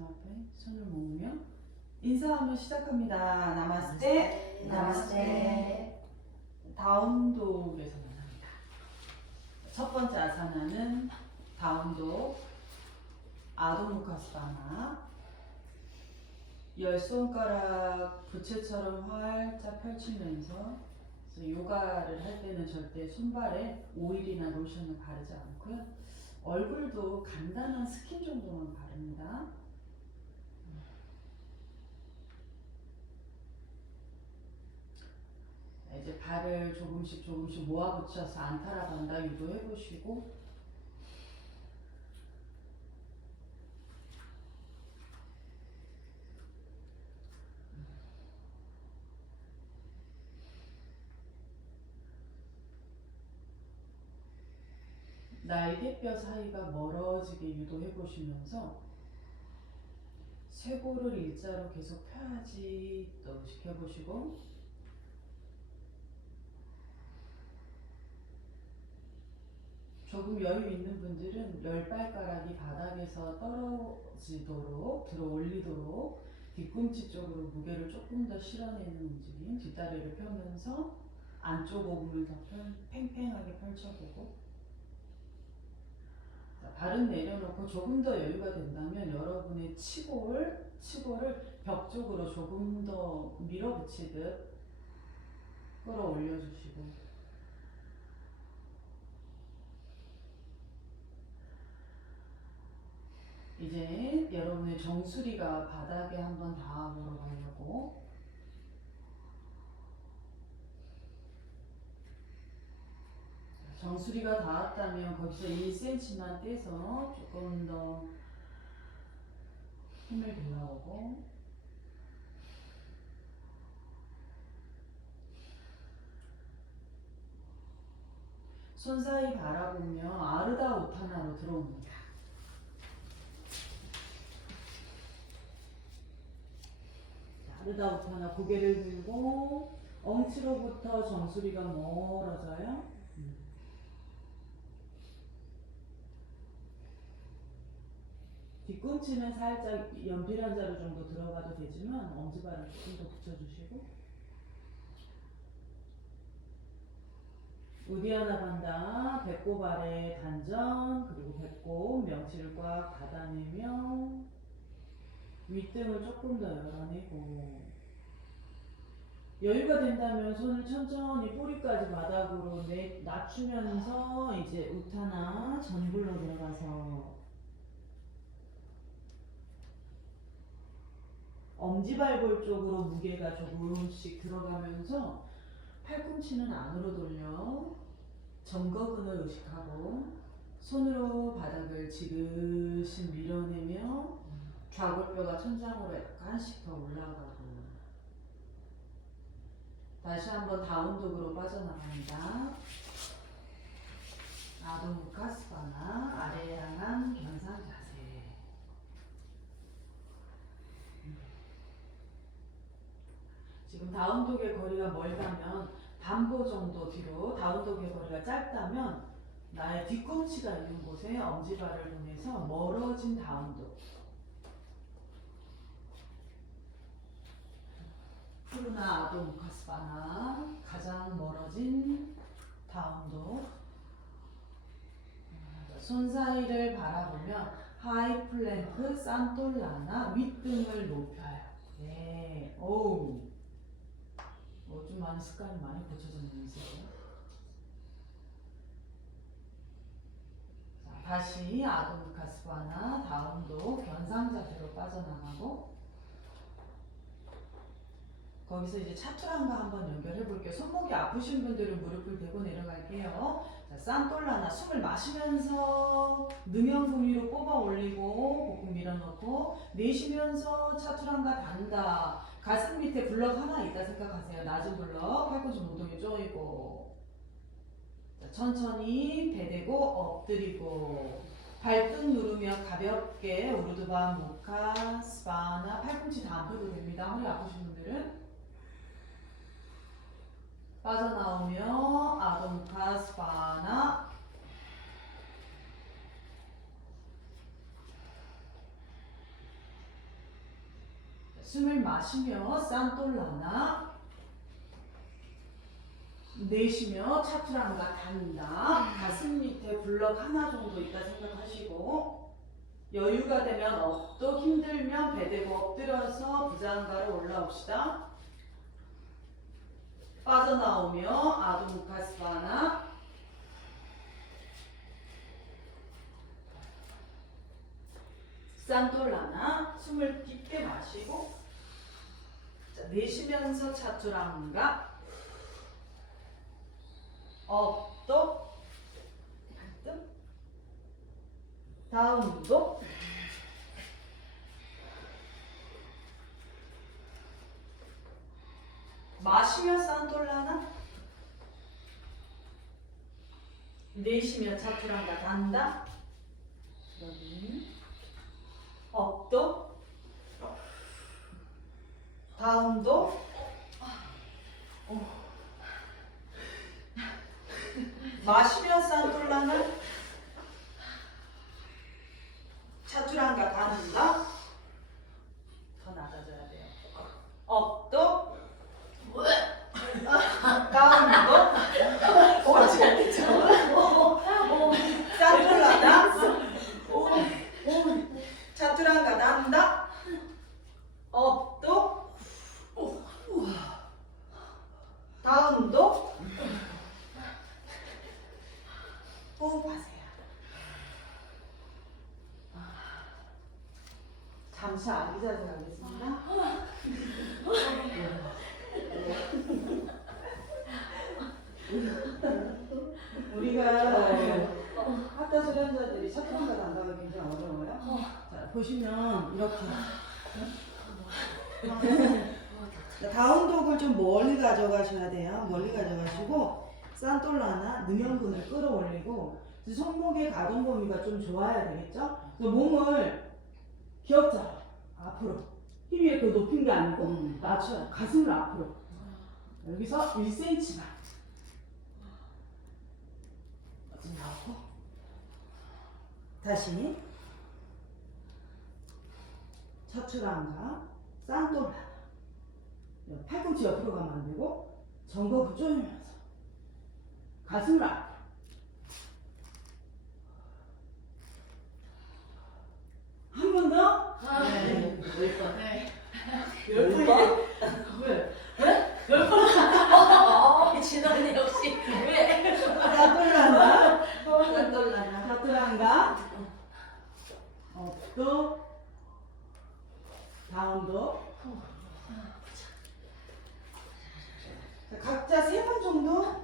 가슴 앞에 손을 모으며 인사하며 시작합니다. 나마스테. 나마스테. 다운독에서 만납니다. 첫 번째 아사나는 다운독 아도무카스바나. 열 손가락 부채처럼 활짝 펼치면서, 요가를 할 때는 절대 손발에 오일이나 로션을 바르지 않고요. 얼굴도 간단한 스킨 정도만 바릅니다. 이제 발을 조금씩 모아 붙여서 안타라반다 유도해 보시고, 날개뼈 사이가 멀어지게 유도해 보시면서 쇄골을 일자로 계속 펴야지 또 지켜보시고, 조금 여유 있는 분들은 열 발가락이 바닥에서 떨어지도록 들어 올리도록 뒤꿈치 쪽으로 무게를 조금 더 실어내는 움직임, 뒷다리를 펴면서 안쪽 오금을 더 팽팽하게 펼쳐보고, 발은 내려놓고 조금 더 여유가 된다면 여러분의 치골을 벽 쪽으로 조금 더 밀어붙이듯 끌어올려주시고, 이제 여러분의 정수리가 바닥에 한번 닿아보러 가려고, 정수리가 닿았다면 거기서 1cm만 떼서 조금 더 힘을 빌려오고, 손 사이 바라보며 아르다 우타나로 들어옵니다. 아르다 우타나, 고개를 들고 엉치로부터 정수리가 멀어져요. 뒤꿈치는 살짝 연필 한 자루 정도 들어가도 되지만 엄지발을 조금 더 붙여주시고, 우디아나 반다, 배꼽 아래 단전, 그리고 배꼽 명치를 꽉 닫아내며 윗등을 조금 더 열어내고, 여유가 된다면 손을 천천히 뿌리까지 바닥으로 낮추면서 이제 우타나 전굴로 들어가서 엄지발골 쪽으로 무게가 조금씩 들어가면서 팔꿈치는 안으로 돌려 정거근을 의식하고 손으로 바닥을 지그시 밀어내며 좌골뼈가 천장으로 약간씩 더 올라가고, 다시 한번 다운독으로 빠져나갑니다. 아도무카스바나, 아래에 향한 견상 자세. 지금 다운독의 거리가 멀다면 반보 정도 뒤로, 다운독의 거리가 짧다면 나의 뒤꿈치가 있는 곳에 엄지발을 보내서 멀어진 다운독, 푸르나 아도무카스바나, 가장 멀어진 다운독. 손 사이를 바라보며 하이 플랭크 산톨라나, 윗등을 높여요. 네, 오우. 좀 많이 습관이 많이 고쳐졌는데요. 자, 다시 아도무카스바나, 다운독 견상 자세로 빠져나가고, 거기서 이제 차투랑과 한번 연결해 볼게요. 손목이 아프신 분들은 무릎을 대고 내려갈게요. 자, 산톨라나, 숨을 마시면서 능형근 위로 뽑아 올리고 복부 밀어넣고, 내쉬면서 차투랑과 단다. 가슴 밑에 블럭 하나 있다 생각하세요. 낮은 블럭, 팔꿈치 모동이 조이고, 자, 천천히 배대고 엎드리고, 발등 누르며 가볍게 우르드바 무카 스바나, 팔꿈치 다 안 펴도 됩니다. 허리 아프신 분들은 빠져나오며 아도무카스바나, 숨을 마시며 산돌라나, 내쉬며 차투랑가 단다. 가슴 밑에 블럭 하나 정도 있다 생각하시고, 여유가 되면 또 힘들면 배 대고 엎드려서 부장가로 올라옵시다. 빠져나오며 아두무카스바나, 산돌라나. 숨을 깊게 마시고, 자, 내쉬면서 차투랑가, 업도, 발등, 다운도, 마시며 산돌라나, 내쉬며 차투랑가 단다. 여기 업도, 다운도, 마시며 산돌라나, 차투랑가 단다. 더 낮아져야 돼요. 업도, 다운도, 옳지 않겠죠? 산돌라나, 차투랑가 단다. 업도, 다운도, 호흡하세요. 잠시 아기 자세 가겠습니다. 우리가 하타 수련자들이 차트랑가 단다가 굉장히 어려워요. 자, 보시면 이렇게 다운독을 좀 멀리 가져가셔야 돼요. 멀리 가져가시고 산돌라나 능형근을 끌어올리고 손목의 가동 범위가 좀 좋아야 되겠죠? 그래서 몸을 기억자로 앞으로 힘이 이렇게 높인 게 아니고 낮춰요. 가슴을 앞으로 여기서 1cm만 나오고 다시 차추랑가 산돌라나 팔꿈치 옆으로 가면 안 되고 전거부 조이면서 가슴을 앞으로 한 번 더? 네. 네. 10번? 왜? 진원이 역시 왜? 산돌라나 차투랑가 업도 다운도 자, 각자 3번 정도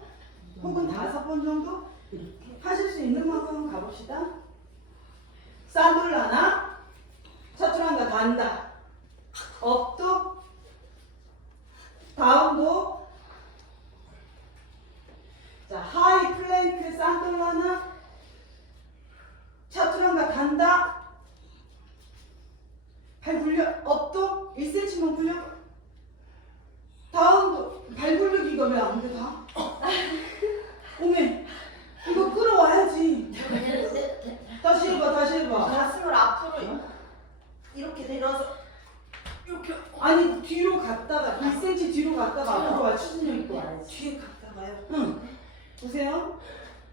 혹은 5번 정도 하실 수 있는 만큼 가봅시다. 산돌라나 차투랑가 단다 업도 다운도 자 하이 플랭크 산돌라나 차투랑가 단다 발 굴려 업도 1cm만 굴려 다운도 발 굴리기가 왜 안 돼 다? 오메 이거 끌어와야지. 다시 해봐 다시 해봐. 가슴을 앞으로 이렇게 내려서 이렇게 아니 뒤로 갔다가 1cm 뒤로 갔다가 앞으로 와 추진력 있고 와야지. 뒤에 갔다가요. 응. 보세요.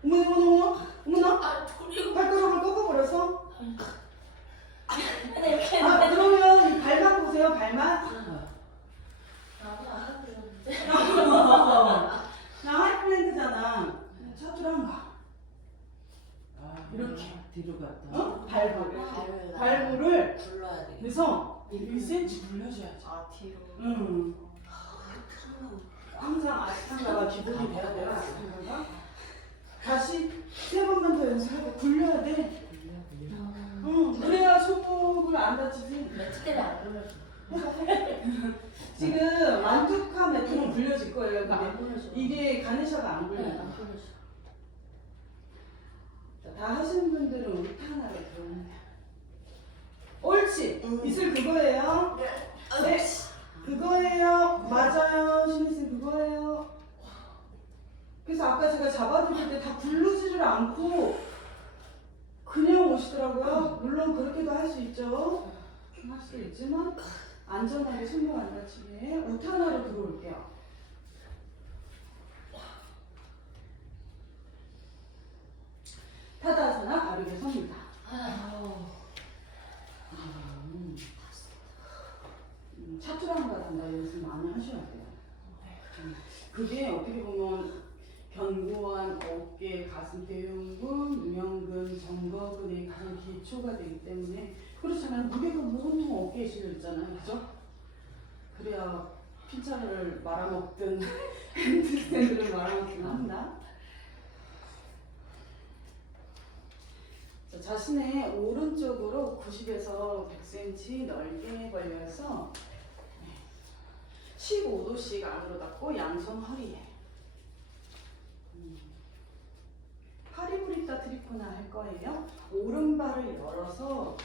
어머나 그리고 발가락을 꺾어버려서. 이렇게 아 그러면 발만 보세요 발만. 나도 안 하려는데. 나 하이플랜드잖아. 차투랑가. 이렇게 뒤로 갔다. 어? 발부를 굴러야 돼. 그래서 1cm 굴려줘야지. 아 뒤로. 응. 항상 아스탕가가 기본이 돼야 돼요. 아스탕가가. 다시 3번만 더 연습하고 굴려야 돼. 응. 그래야 손목을 안 다치지. 며칠 때문에 안 굴려줘. 지금 완두카 매트는 굴려질 거예요. 근데 안 굴려줘. 이게 가네샤가 안 굴려요. 안 굴려줘. 다 하시는 분들은 울타나게 들어오네요. 옳지. 이슬 그거예요. 네. 그거예요. 맞아요. 신혜쌤 그거예요. 그래서 아까 제가 잡아드릴 때 다 굴르지를 않고 그냥 오시더라고요. 물론 그렇게도 할 수 있죠. 할 수 있지만 안전하게 손목 안 다치게 우탄화로 들어올게요. 타다아사나 바르게 섭니다. 차투랑가 단다 연습 많이 하셔야 돼요. 그게 어떻게 보면 견고한 어깨, 가슴 대흉근, 유형근, 정거근의 가장 기초가 되기 때문에 그렇잖아요. 무게가 너무 어깨에 실려 있잖아요. 그죠? 그래야 핀자를 말아먹든 핸드스탠드를 말아먹든 합니다. 자, 자신의 오른쪽으로 90에서 100cm 넓게 벌려서 15도씩 안으로 닫고 양손 허리에 파리브리타 트리코나 할 거예요. 오른발을 열어서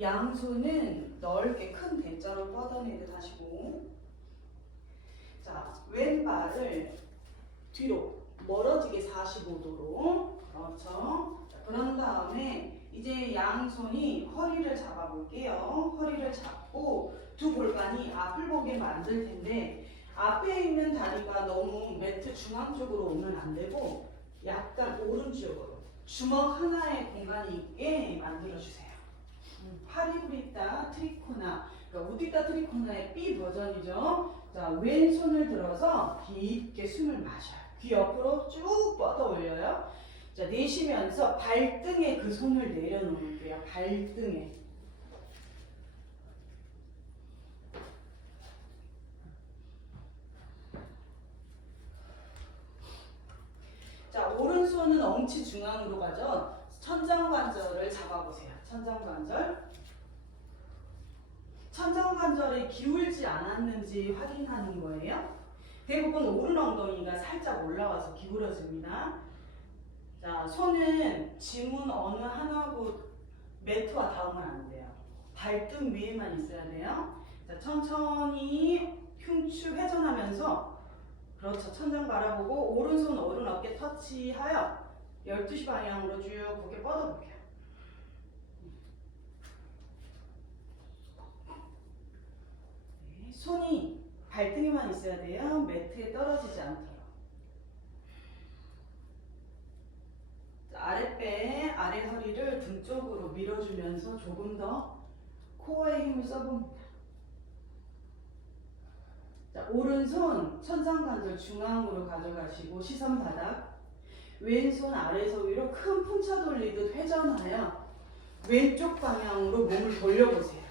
양손은 넓게 큰 대자로 뻗어내듯 하시고, 자, 왼발을 뒤로 멀어지게 45도로, 그렇죠. 자, 그런 다음에 이제 양손이 허리를 잡아볼게요. 허리를 잡고 두 골반이 앞을 보게 만들 텐데 앞에 있는 다리가 너무 매트 중앙 쪽으로 오면 안 되고 약간 오른쪽으로 주먹 하나의 공간이 있게 만들어주세요. 파리브리타 트리코나, 그러니까 우디타 트리코나의 B 버전이죠. 자, 왼손을 들어서 깊게 숨을 마셔요. 귀 옆으로 쭉 뻗어 올려요. 자, 내쉬면서 발등에 그 손을 내려놓을게요. 발등에. 자, 오른손은 엉치 중앙으로 가죠. 천정관절을 잡아보세요. 천정관절. 천정관절이 기울지 않았는지 확인하는 거예요. 대부분 오른 엉덩이가 살짝 올라와서 기울어집니다. 자, 손은 지문 어느 하나고 매트와 닿으면 안 돼요. 발등 위에만 있어야 돼요. 자, 천천히 흉추 회전하면서, 그렇죠. 천장 바라보고 오른손 오른 어깨 터치하여 12시 방향으로 쭉 고개 뻗어볼게요. 네, 손이 발등에만 있어야 돼요. 매트에 떨어지지 않도록. 자, 아랫배, 아래 허리를 등 쪽으로 밀어주면서 조금 더 코어에 힘을 써봅니다. 자, 오른손 천장관절 중앙으로 가져가시고 시선 바닥, 왼손 아래에서 위로 큰 풍차 돌리듯 회전하여 왼쪽 방향으로 몸을 돌려보세요.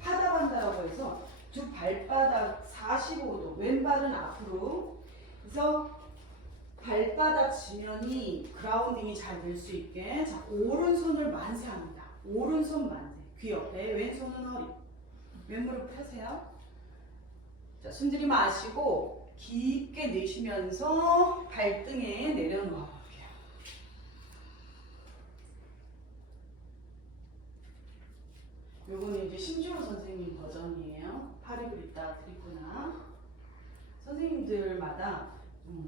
파다반다라고 해서 두 발바닥 45도, 왼발은 앞으로, 그래서 발바닥 지면이 그라운딩이 잘 될 수 있게. 자, 오른손을 만세합니다. 오른손 만세, 귀 옆에, 왼손은 허리, 왼무릎 펴세요. 자, 숨 들이마시고 깊게 내쉬면서 발등에 내려놓아 볼게요. 요거는 이제 신주호 선생님 버전이에요. 파리브리타 트리코나. 선생님들마다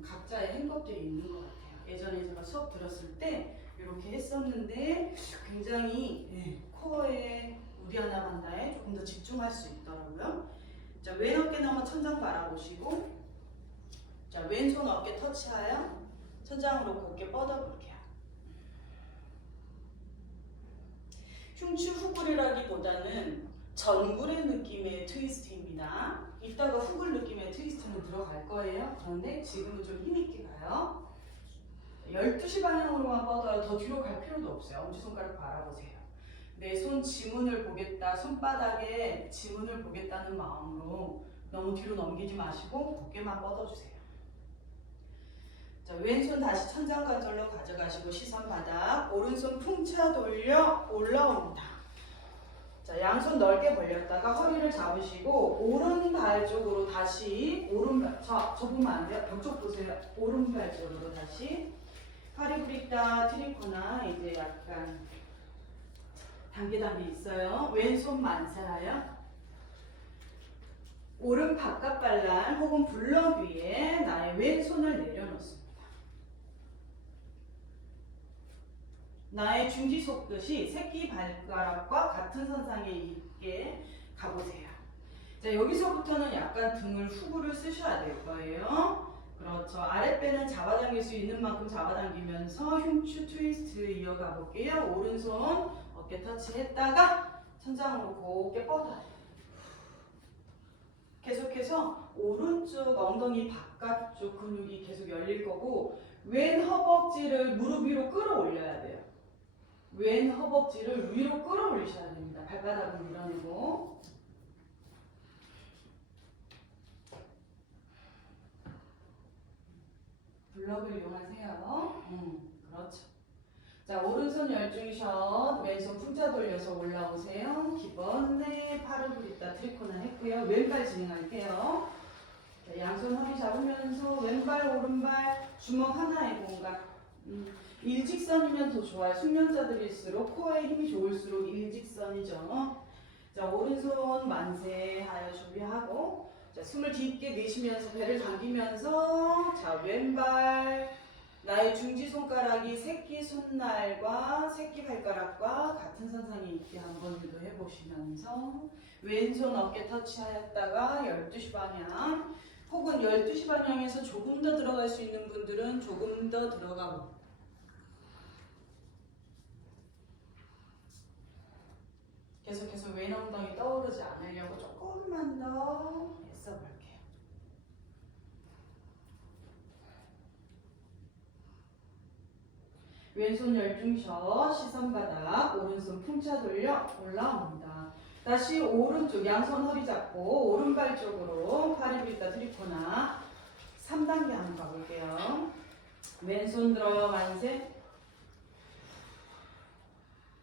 각자의 행법들이 있는 것 같아요. 예전에 제가 수업 들었을 때 이렇게 했었는데 굉장히 코어에 우디아나반다에 조금 더 집중할 수 있더라고요. 자, 왼 어깨 넘어 천장 바라보시고, 자, 왼손 어깨 터치하여 천장으로 곧게 뻗어볼게요. 흉추 후굴이라기보다는 전굴의 느낌의 트위스트입니다. 이따가 후굴 느낌의 트위스트는 들어갈 거예요. 그런데 지금은 좀 힘있게 가요. 12시 방향으로만 뻗어요. 더 뒤로 갈 필요도 없어요. 엄지손가락 바라보세요. 내 손 지문을 보겠다, 손바닥에 지문을 보겠다는 마음으로 너무 뒤로 넘기지 마시고 곧게만 뻗어주세요. 자, 왼손 다시 천장관절로 가져가시고 시선 바닥, 오른손 풍차 돌려 올라옵니다. 자, 양손 넓게 벌렸다가 허리를 잡으시고 오른발 쪽으로 다시, 오른발, 저 보면 안 돼요. 벽쪽 보세요. 오른발 쪽으로 다시 파리브리타 트리코나. 이제 약간 단계 있어요. 왼손 만세하여 오른 바깥 발날 혹은 블럭 위에 나의 왼손을 내려놓습니다. 나의 중지 손끝이 새끼 발가락과 같은 선상에 있게 가보세요. 자, 여기서부터는 약간 등을 후구를 쓰셔야 될 거예요. 그렇죠. 아랫배는 잡아당길 수 있는 만큼 잡아당기면서 흉추 트위스트 이어가 볼게요. 오른손 어깨 터치했다가 천장으로 곱게 뻗어요. 계속해서 오른쪽 엉덩이 바깥쪽 근육이 계속 열릴 거고 왼 허벅지를 무릎 위로 끌어올려야 돼요. 왼 허벅지를 위로 끌어올리셔야 됩니다. 발바닥을 밀어내고 블럭을 이용하세요. 그렇죠. 자, 오른손 열중샷, 왼손 풍자 돌려서 올라오세요. 기본네 팔을 부리다 트리코나 했고요. 왼발 진행할게요. 자, 양손 허리 잡으면서 왼발 오른발 주먹 하나의 공간. 일직선이면 더 좋아요. 숙련자들일수록 코어에 힘이 좋을수록 일직선이죠. 자, 오른손 만세하여 준비하고 자, 숨을 깊게 내쉬면서 배를 당기면서 자, 왼발 나의 중지 손가락이 새끼 손날과 새끼 발가락과 같은 선상에 있게 한번 유도해 보시면서 왼손 어깨 터치하였다가 12시 방향 혹은 12시 방향에서 조금 더 들어갈 수 있는 분들은 조금 더 들어가고 계속해서 왼 엉덩이 떠오르지 않으려고 조금만 더 애써볼게요. 왼손 열중셔 시선 바닥 오른손 풍차 돌려 올라옵니다. 다시 오른쪽 양손 허리 잡고 오른발 쪽으로 팔이 부리다 트리코나 3단계 한번 가볼게요. 왼손 들어요 만세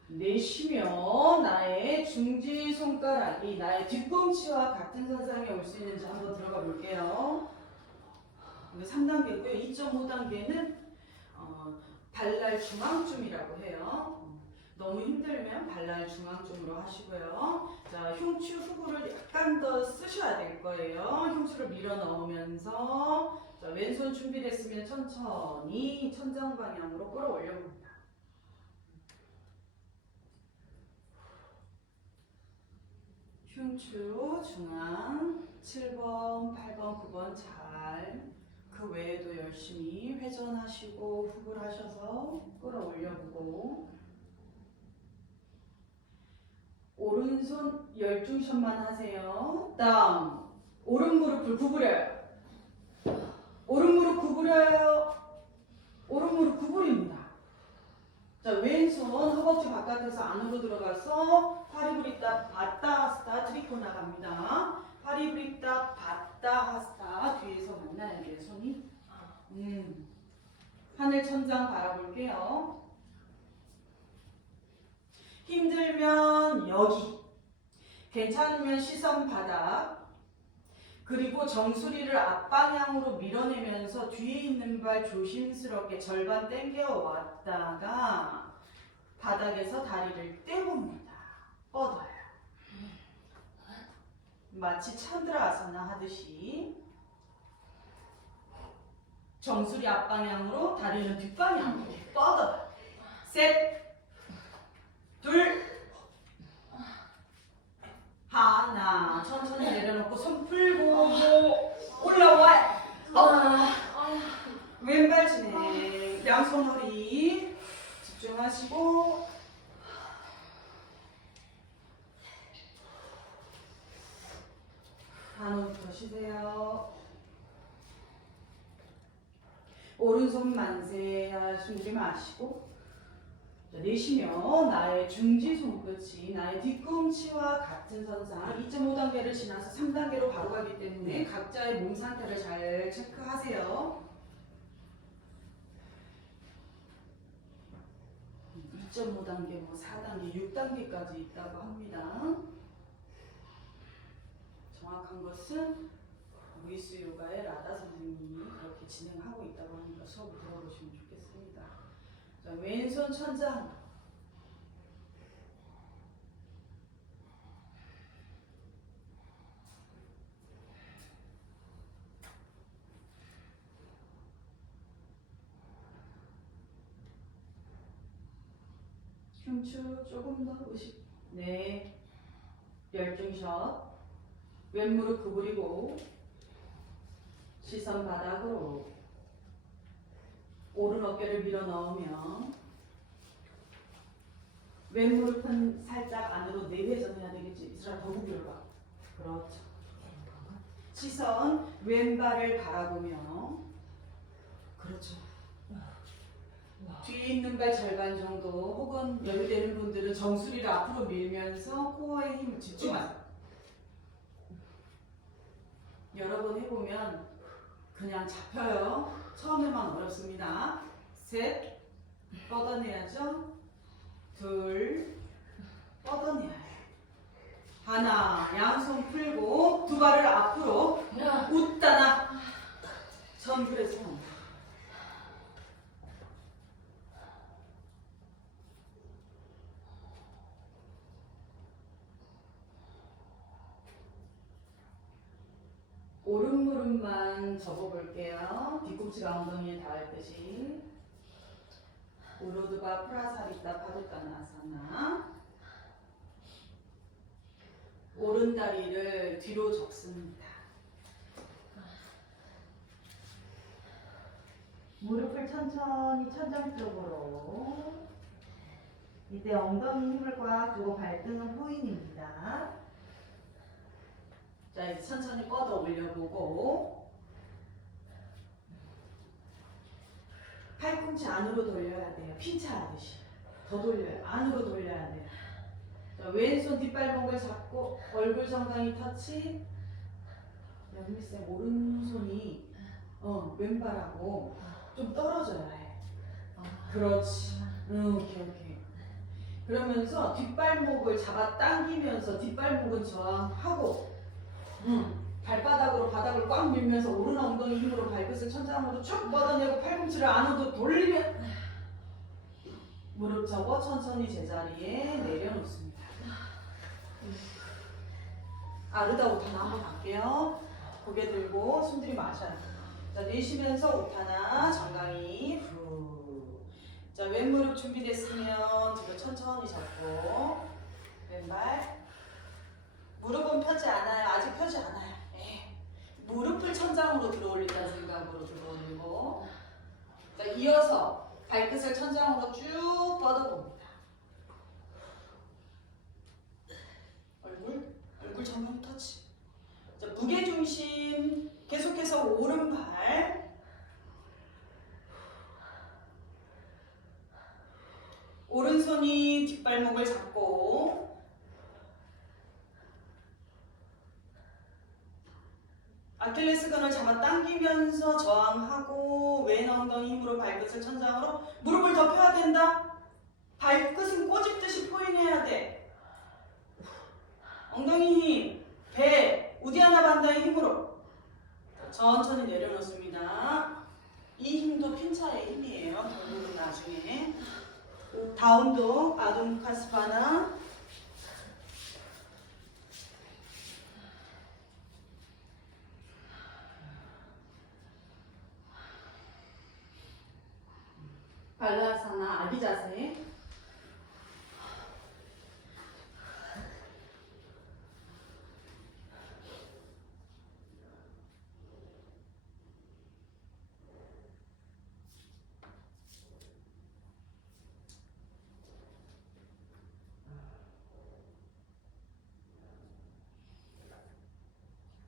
내쉬며 나의 중지 손가락이 나의 뒤꿈치와 같은 선상에 올 수 있는지 한번 들어가 볼게요. 이거 3단계고요. 2.5단계는 발날 중앙쯤이라고 해요. 너무 힘들면 발날 중앙쯤으로 하시고요. 자, 흉추 후구를 약간 더 쓰셔야 될 거예요. 흉추를 밀어 넣으면서 자, 왼손 준비됐으면 천천히 천장 방향으로 끌어올려 봅니다. 흉추 중앙 7번, 8번, 9번 잘 그 외에도 열심히 회전하시고 훅을 하셔서 끌어올려보고 오른손 열중샷만 하세요. 다음 오른 무릎을 구부려요. 오른 무릎 구부려요. 오른 무릎 구부립니다. 자, 왼손 허벅지 바깥에서 안으로 들어가서 파리브리따 바따 하스타 트리코나 갑니다. 파리브리따 바따 하스타 뒤에서 만나야 돼요. 손이. 하늘 천장 바라볼게요. 힘들면 여기, 괜찮으면 시선 바닥, 그리고 정수리를 앞방향으로 밀어내면서 뒤에 있는 발 조심스럽게 절반 당겨 왔다가 바닥에서 다리를 떼봅니다. 뻗어요. 마치 찬드라 아사나 하듯이 정수리 앞방향으로 다리는 뒷방향으로 뻗어요. 셋, 둘, 하나. 천천히 내려놓고 손 풀고 올라와요. 왼발 진행. 양손 허리 집중하시고 한호흡 더 쉬세요. 오른손 만세 숨지 마시고 내쉬며 나의 중지 손끝이 나의 뒤꿈치와 같은 선상 2.5단계를 지나서 3단계로 바로 가기 때문에 각자의 몸 상태를 잘 체크하세요. 2.5단계, 뭐 4단계, 6단계까지 있다고 합니다. 정확한 것은 무이스 요가의 라다 선생님이 그렇게 진행하고 있다고 하니까 수업을 들어보시면 좋겠습니다. 자, 왼손 천장 흉추 조금 더 의식. 네. 열중샷. 왼무릎 구부리고 시선 바닥으로 오른 어깨를 밀어 넣으면 왼무릎은 살짝 안으로 내회전 해야 되겠지. 이슬아 더 구부려 봐. 그렇죠. 시선 왼발을 바라보며 그렇죠. 뒤에 있는 발 절반 정도 혹은 여유 되는 분들은 정수리를 앞으로 밀면서 코어에 힘을 집중하세요. 여러 번 해보면 그냥 잡혀요. 처음에만 어렵습니다. 셋, 뻗어내야죠. 둘, 뻗어내야 해요. 하나, 양손 풀고 두 발을 앞으로 웃다나 전불에서 나온다. 오른 무릎만 접어볼게요. 뒤꿈치가 엉덩이에 닿았듯이. 우르드바 프라사리타 파두타나사나. 오른 다리를 뒤로 접습니다. 무릎을 천천히 천장 쪽으로. 이때 엉덩이 힘을 꽉 주고 발등은 후인입니다. 자, 이제 천천히 뻗어 올려보고 팔꿈치 안으로 돌려야 돼요. 핀차하듯이. 더 돌려요. 안으로 돌려야 돼요. 자, 왼손 뒷발목을 잡고 얼굴 정강이 터치. 현미쌤 오른손이 왼발하고 좀 떨어져야 해. 그렇지. 오케이. 그러면서 뒷발목을 잡아 당기면서 뒷발목은 저항하고 발바닥으로 바닥을 꽉 밀면서 오른 엉덩이 힘으로 발끝을 천장으로 쭉 뻗어내고 팔꿈치를 안으로 돌리면 무릎 접어 천천히 제자리에 내려놓습니다. 아르다 오타나 한번 갈게요. 고개 들고 숨 들이마셔요. 자, 내쉬면서 오타나 정강이 후. 자, 왼무릎 준비됐으면 뒤로 천천히 잡고 왼발 무릎은 펴지 않아요. 아직 펴지 않아요. 무릎을 천장으로 들어올린다는 생각으로 들어올리고 자, 이어서 발끝을 천장으로 쭉 뻗어봅니다. 얼굴 정면 터치. 자, 무게중심 계속해서 오른발 오른손이 뒷발목을 잡고 아킬레스건을 잡아 당기면서 저항하고 왼 엉덩이 힘으로 발끝을 천장으로 무릎을 더 펴야 된다. 발끝은 꼬집듯이 포인해야 돼. 엉덩이 힘, 배, 우디아나 반다의 힘으로 천천히 내려놓습니다. 이 힘도 핀차의 힘이에요. 결국은 나중에 다운도 아둠카스파나 발라사나 아기 자세.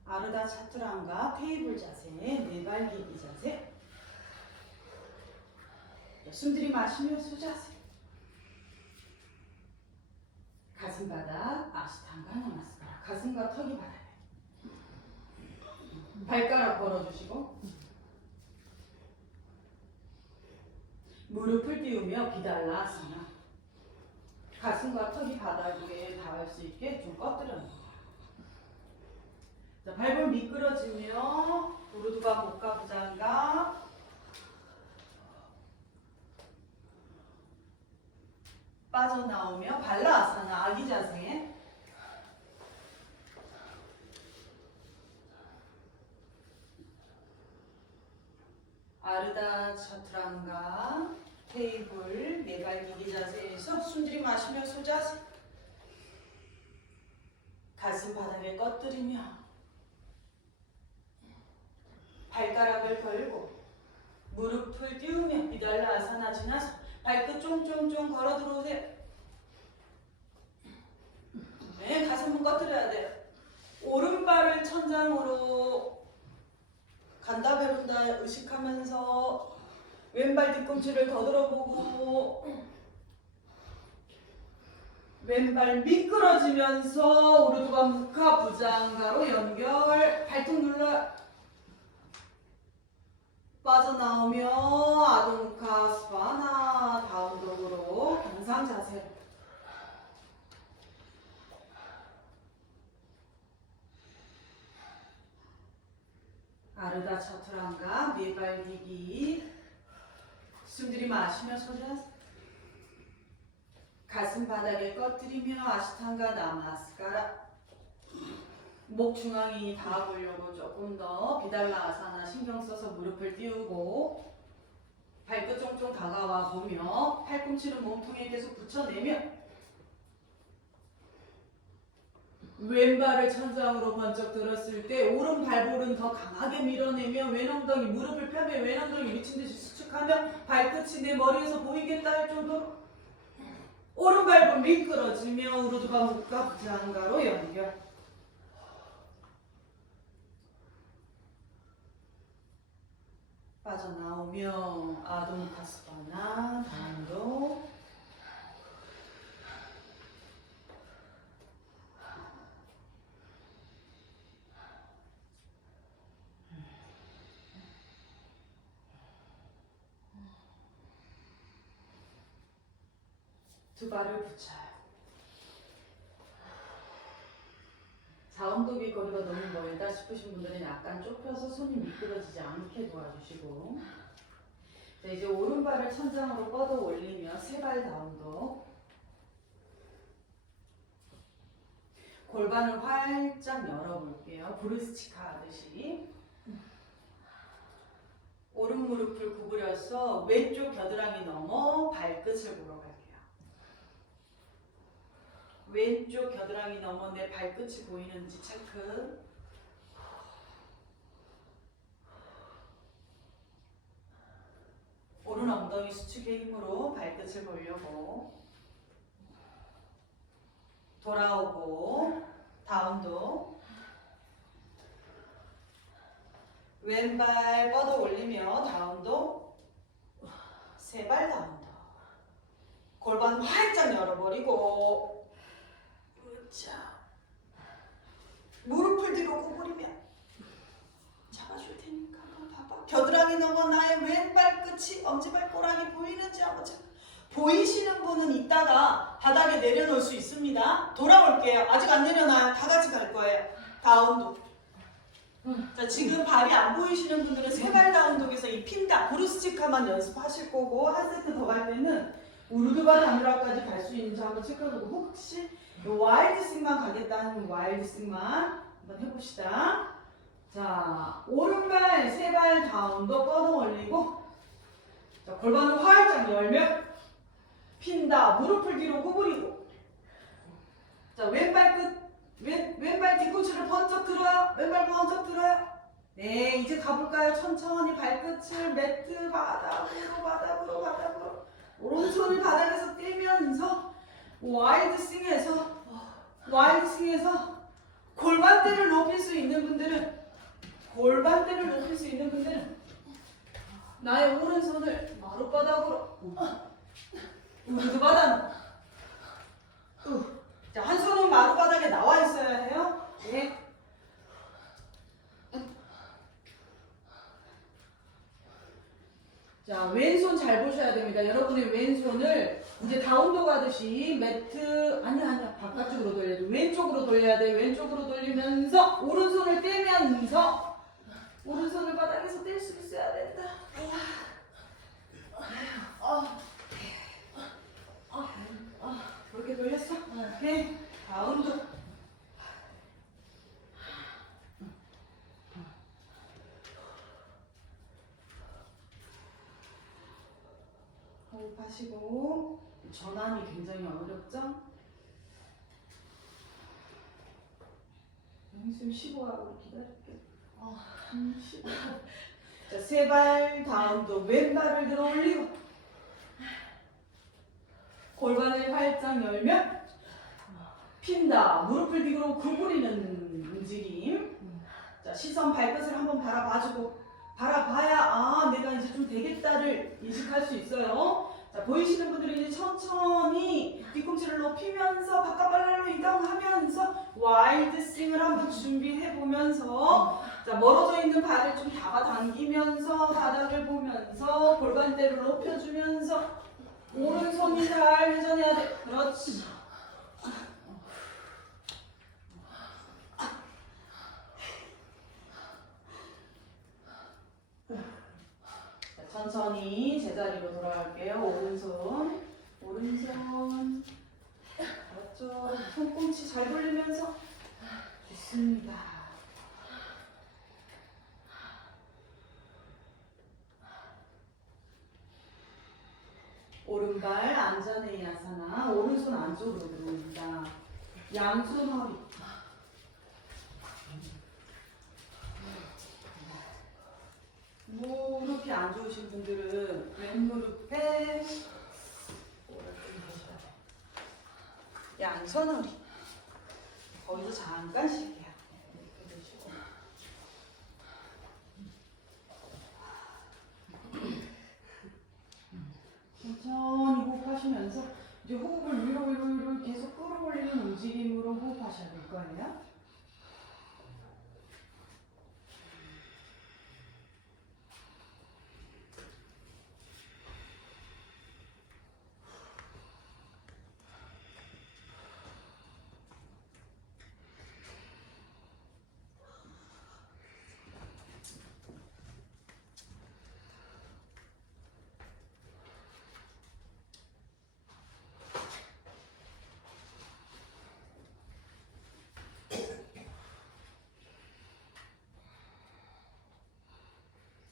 아르다 차투랑가 테이블 자세, 네발기기 자세. 숨 들이마시며 수자세. 가슴바닥, 아시탄가 나마스카라. 가슴과 턱이 바닥에. 발가락 걸어주시고 무릎을 띄우며 비달라아사나. 가슴과 턱이 바닥에 닿을 수 있게 좀 꺾드려놓습니다. 자, 발볼 미끄러지며 우르두바 목가 부장가 빠져나오며 발라아사나 아기 자세. 아르다 차투랑가 테이블 네발기기 자세에서 숨 들이마시며 소자세. 가슴 바닥에 꺼뜨리며 발가락을 걸고 무릎을 띄우며 비달라 아사나 지나서 발끝 쫑쫑쫑 걸어 들어오세요. 네, 가슴은 꺼뜨려야 돼요. 오른발을 천장으로 간다 베른다 의식하면서 왼발 뒤꿈치를 거들어보고 왼발 미끄러지면서 우르두바 무카 부장가로 연결. 발톱 눌러요. 빠져나오며 아동카 스바나 다운독으로 경상 자세. 아르다 차투랑가 네발기기. 숨 들이마시며 소자세. 가슴 바닥에 꺼뜨리며 아시탄가 나마스카라. 목 중앙이 닿아보려고 조금 더 비달라 아사나 신경 써서 무릎을 띄우고 발끝 쫑쫑 다가와 보며 팔꿈치를 몸통에 계속 붙여내며 왼발을 천장으로 번쩍 들었을 때 오른 발볼은 더 강하게 밀어내며 왼엉덩이 무릎을 펴며 왼엉덩이 미친듯이 수축하며 발끝이 내 머리에서 보이겠다 할 정도로 오른발은 미끄러지며 우르두바 무카 부장가로 연결. 빠져나오며 아동카스바나 다운도. 두 발을 붙여요. 자운독이 거리가 너무 멀다 싶으신 분들은 약간 좁혀서 손이 미끄러지지 않게 도와주시고. 자, 이제 오른발을 천장으로 뻗어 올리며 세 발 다운독. 골반을 활짝 열어볼게요. 브루스치카 하듯이. 오른 무릎을 구부려서 왼쪽 겨드랑이 넘어 발끝을 보러 갈게요. 왼쪽 겨드랑이 넘어 내 발끝이 보이는지 체크. 오른 엉덩이 수축의 힘으로 발끝을 보려고. 돌아오고 다운도. 왼발 뻗어 올리며 다운도. 세 발 다운도. 골반 활짝 열어버리고. 자, 무릎을 뒤로 구부리며 잡아줄 테니까 한번 봐봐. 겨드랑이 넘어 나의 왼발 끝이 엄지발가락이 보이는지 한번 자. 보이시는 분은 이따가 바닥에 내려놓을 수 있습니다. 돌아올게요. 아직 안 내려놔요. 다 같이 갈 거예요. 다운독. 자, 지금 발이 안 보이시는 분들은 세 발 다운독에서 이 핀다 브루스치카만 연습하실 거고, 한 세트 더 갈 때는 우르두바 다누라까지 갈 수 있는지 한번 체크해보고, 혹시 와일드 싱만 가겠다는 와일드 싱만 한번 해봅시다. 자, 오른발 세 발 다운독 뻗어 올리고, 자, 골반을 활짝 열며 핀다. 무릎을 뒤로 구부리고. 자, 왼발 뒤꿈치를 번쩍 들어요. 왼발 번쩍 들어요. 네, 이제 가볼까요? 천천히 발끝을 매트 바닥으로. 오른손을 바닥에서 떼면서 와일드 싱에서 골반대를 높일 수 있는 분들은 나의 오른손을 마룻바닥으로 우르두바단. 자, 한 손은 마룻바닥에 나와 있어야 해요. 네. 자, 왼손 잘 보셔야 됩니다. 여러분의 왼손을 이제 다운도 가듯이 매트 아니야 바깥쪽으로 돌려야 돼. 왼쪽으로 돌려야 돼. 왼쪽으로 돌리면서 오른손을 떼면서 오른손을 바닥에서 뗄 수 있어야 된다. 그렇게 돌렸어? 오케이. 다운도. 호흡하시고 전환이 굉장히 어렵죠? 한숨 쉬고 하고 기다릴게요. 15. 자, 세 발 다음도 왼발을 들어 올리고 골반을 활짝 열면 핀다. 무릎을 뒤로 구부리는 움직임. 자, 시선 발끝을 한번 바라봐주고 바라봐야 내가 이제 좀 되겠다를 인식할 수 있어요. 자, 보이시는 분들은 이제 천천히 뒤꿈치를 높이면서 바깥발로 이동하면서 와일드 스윙을 한번 준비해 보면서 자, 멀어져 있는 발을 좀 잡아당기면서 바닥을 보면서 골반대를 높여주면서 오른손이 잘 회전해야 돼. 그렇지. 자, 천천히 제자리로 돌아갈게요. 오른손 그렇죠. 손꿈치 잘 돌리면서 좋습니다. 오른발 안전의 야사나 오른손 안쪽으로 들어옵니다. 양손 허리 무릎이 안 좋으신 분들은 왼무릎에 양손 허리 거기서 잠깐 쉴게요. 이렇게 쉬고. 천천히 호흡하시면서 이제 호흡을 위로 계속 끌어올리는 움직임으로 호흡하셔야 될 거예요.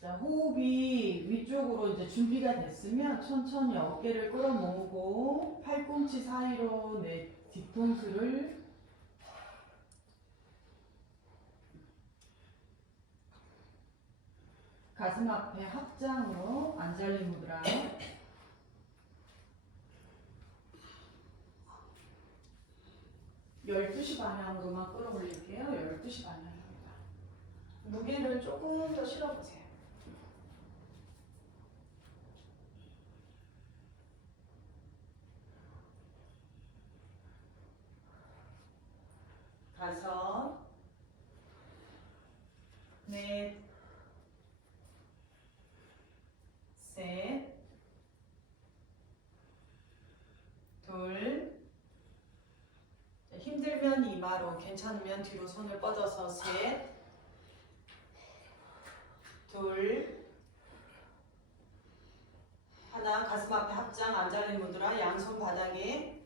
자, 호흡이 위쪽으로 이제 준비가 됐으면 천천히 어깨를 끌어모으고 팔꿈치 사이로 내 뒤통수를 가슴 앞에 합장으로 안잘리 무드라 12시 방향으로만 끌어올릴게요. 12시 방향입니다. 무게를 조금 더 실어보세요. 다섯, 넷, 셋, 둘, 자, 힘들면 이마로, 괜찮으면 뒤로 손을 뻗어서 셋, 둘, 하나, 가슴 앞에 합장, 안잘리 무드라, 양손 바닥에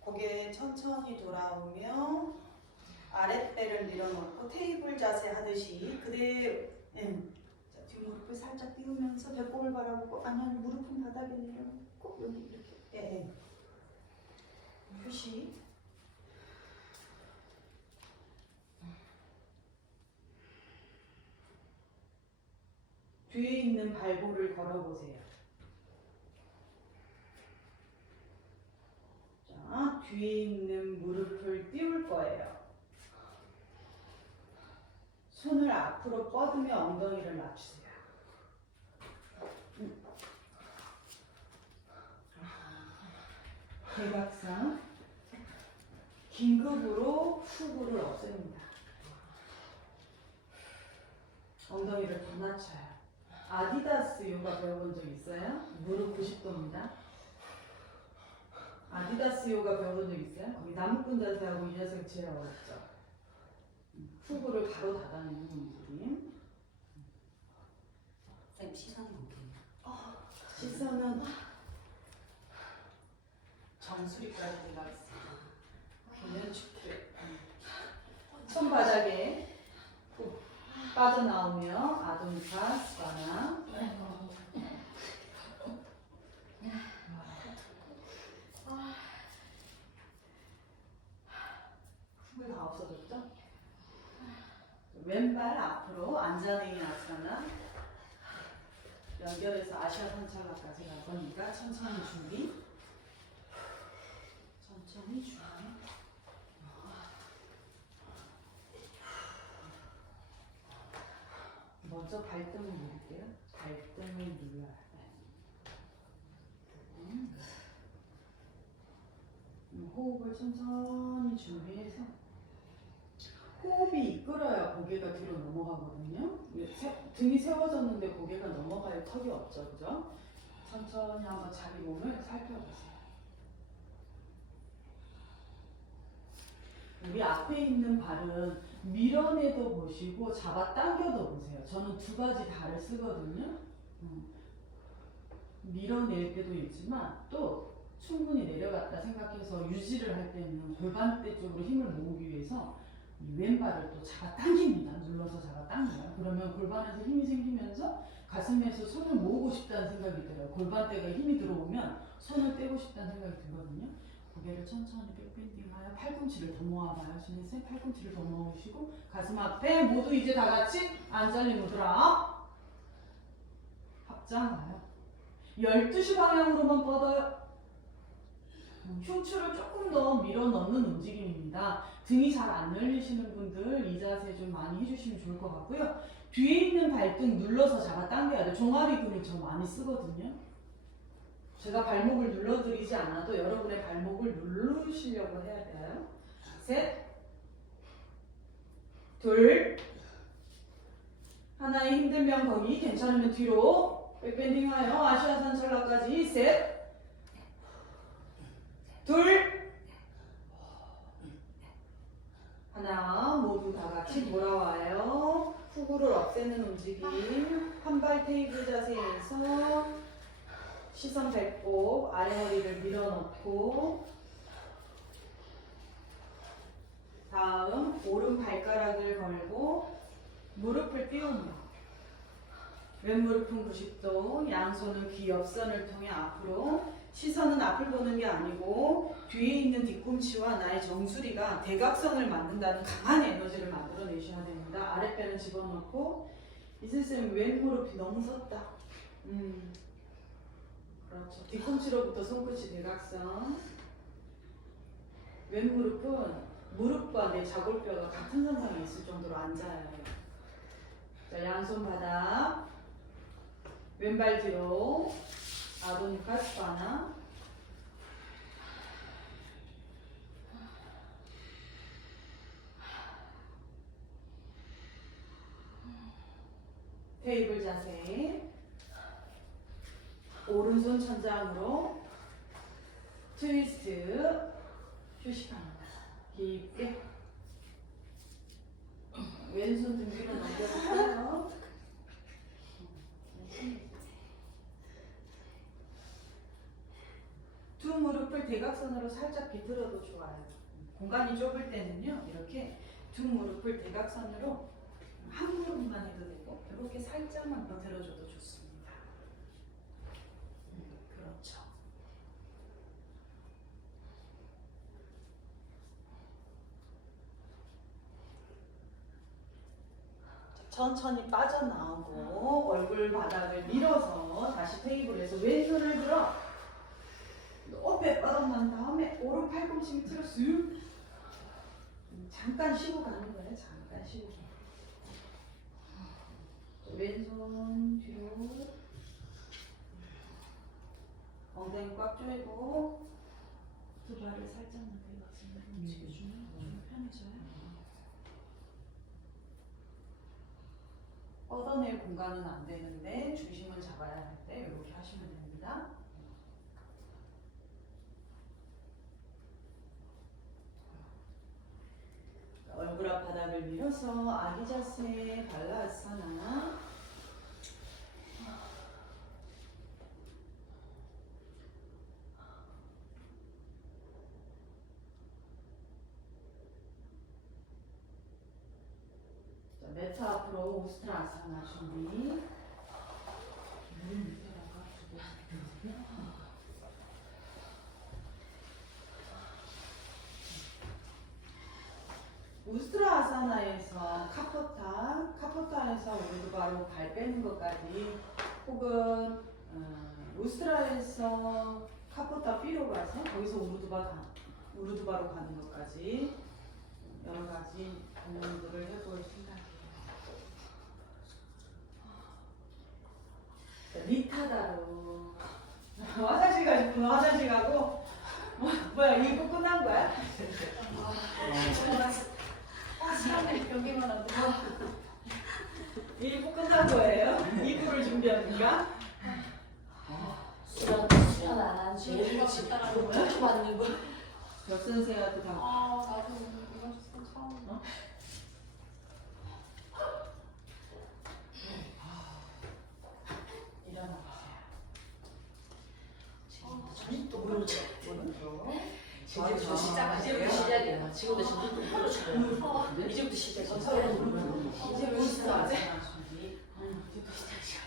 고개 천천히 돌아오며 아랫배를 밀어넣고 테이블 자세 하듯이 그대로 자, 뒷무릎을 살짝 띄우면서 배꼽을 바라보고 아니 무릎은 바닥에 내려놓고 여기 이렇게 휴식. 뒤에 있는 발볼을 걸어보세요. 자, 뒤에 있는 무릎을 띄울 거예요. 손을 앞으로 뻗으며 엉덩이를 맞추세요. 대각선. 긴급으로 후구를 없앱니다. 엉덩이를 더 낮춰요. 아디다스 요가 배워본 적 있어요? 무릎 90도입니다. 아디다스 요가 배워본 적 있어요? 거기 나무꾼 자세하고 이 자세가 제일 어렵죠. 후구를 바로 닫아내는 움직임. 쌤 시선이 어때요? 시선은 정수리까지 들어가겠습니다. 그냥 축제. 손바닥에 빠져나오며 아도니카 스바나. 힘들 다 없어졌죠? 왼발 앞으로 안자댕이 아사나 연결해서 아시아 산찰라까지 갈 거니까 천천히 준비. 천천히 준비. 먼저 발등을 누를게요. 발등을 눌러야 돼. 호흡을 천천히 준비해서 호흡이 이끌어야 고개가 뒤로 넘어가거든요. 등이 세워졌는데 고개가 넘어갈 턱이 없죠, 그죠? 천천히 한번 자기 몸을 살펴보세요. 우리 앞에 있는 발은 밀어내도 보시고 잡아당겨도 보세요. 저는 두 가지 다를 쓰거든요. 밀어낼 때도 있지만 또 충분히 내려갔다 생각해서 유지를 할 때는 골반대 쪽으로 힘을 모으기 위해서 이 왼발을 또 잡아당깁니다. 눌러서 잡아당겨요. 그러면 골반에서 힘이 생기면서 가슴에서 손을 모으고 싶다는 생각이 들어요. 골반대가 힘이 들어오면 손을 떼고 싶다는 생각이 들거든요. 고개를 천천히 백밴딩하여 팔꿈치를 더 모아봐요. 신혜쌤 팔꿈치를 더 모으시고 가슴 앞에 모두 이제 다 같이 안 잘린 무드라 합장 가요. 12시 방향으로만 뻗어요. 흉추를 조금 더 밀어 넣는 움직임입니다. 등이 잘 안 열리시는 분들 이 자세 좀 많이 해주시면 좋을 것 같고요. 뒤에 있는 발등 눌러서 잡아당겨야 돼요. 종아리 근육 저 많이 쓰거든요. 제가 발목을 눌러드리지 않아도 여러분의 발목을 누르시려고 해야 돼요. 셋, 둘, 하나에 힘들면 거기, 괜찮으면 뒤로 백밴딩하여 아시아 산찰라까지. 셋, 둘, 하나. 모두 다 같이 돌아와요. 후구를 없애는 움직임. 한 발 테이블 자세에서 시선 배꼽, 아래 허리를 밀어넣고 다음 오른 발가락을 걸고 무릎을 띄웁니다. 왼 무릎은 90도, 양손은 귀 옆선을 통해 앞으로. 시선은 앞을 보는 게 아니고 뒤에 있는 뒤꿈치와 나의 정수리가 대각선을 만든다는 강한 에너지를 만들어내셔야 됩니다. 아랫배는 집어넣고. 이슬쌤 왼 무릎이 너무 섰다. 그렇죠. 뒤꿈치로부터 손끝이 대각선. 왼 무릎은 무릎과 내 좌골뼈가 같은 선상에 있을 정도로 앉아야 해요. 자, 양손 바닥. 왼발 뒤로. 아도니카스파나. 테이블 자세. 오른손 천장으로 트위스트. 휴식합니다. 깊게. 왼손 등 뒤로 넘겨주세요. 두 무릎을 대각선으로 살짝 비틀어도 좋아요. 공간이 좁을 때는요, 이렇게 두 무릎을 대각선으로 한 무릎만 해도 되고, 이렇게 살짝만 비틀어줘도 좋습니다. 그렇죠. 천천히 빠져나오고 얼굴 바닥을 밀어서 다시 테이블에서 왼손을 들어 높이 뻗어난 다음에 오른 팔꿈치 밑으로 쑥 잠깐 쉬고 가는 거예요. 잠깐 쉬고. 왼손 뒤로 엉덩이 꽉 조이고 두 발을 살짝만 대각선으로 움직여주면 좀 편해져요. 뻗어낼 공간은 안 되는데 중심을 잡아야 할 때 이렇게 하시면 됩니다. 얼굴 앞 바닥을 밀어서 아기 자세 발라아사나. 매트 앞으로 우스트라아사나 준비. 우스트라 아사나에서 카포타에서 우르두바로 발 빼는 것까지, 혹은 우스트라에서 카포타 B로 가서 거기서 우르두바로 가는 것까지 여러 가지 공연들을 해볼 생각이에요. 리타다로 화장실 가셨구나. 화장실 가고 뭐야 이거 끝난 거야? 시간을 여기만 하고. 1부 끝난 거예요? 2부를 준비합니까? 수련 안 한지. 이거 따라하는 거야? 좀 맞는 거. 몇 선생한테 다 나도 이번 주 처음. 일어나 보세요. 또 모르죠. 이제부터 시작이야. 지금도 지금도 모르죠. 이제부터 시작이야. 이제부터 시작하지? 이제부터 시작이야.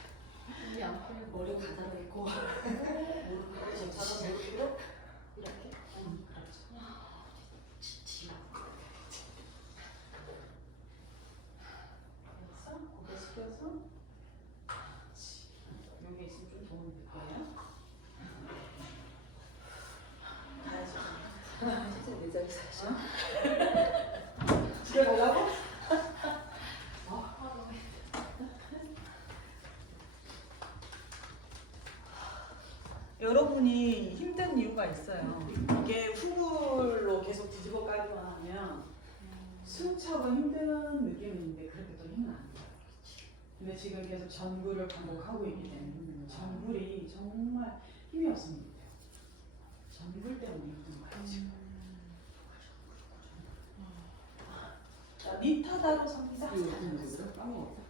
우리 안 풀려. 머리 가다로 있고. 이제부터 시작이야. 이렇게. 그렇지. 지치고. 그래서 고개 숙여서 여기 있으면 좀 도움이 될 거예요. 진짜 내 자리 사실. 집에 가려고? 여러분이 힘든 이유가 있어요. 이게 후불로 계속 뒤집어 깔기만 하면 승차가 힘든 느낌이 있는데 그렇게 또 힘은 안 돼요. 근데 지금 계속 전굴을 반복하고 있기 때문에 전굴이 정말 힘이 없습니다. 전굴 때문에 힘든 거예요 지금. 자, 리타다로 섭니다. 까먹었다.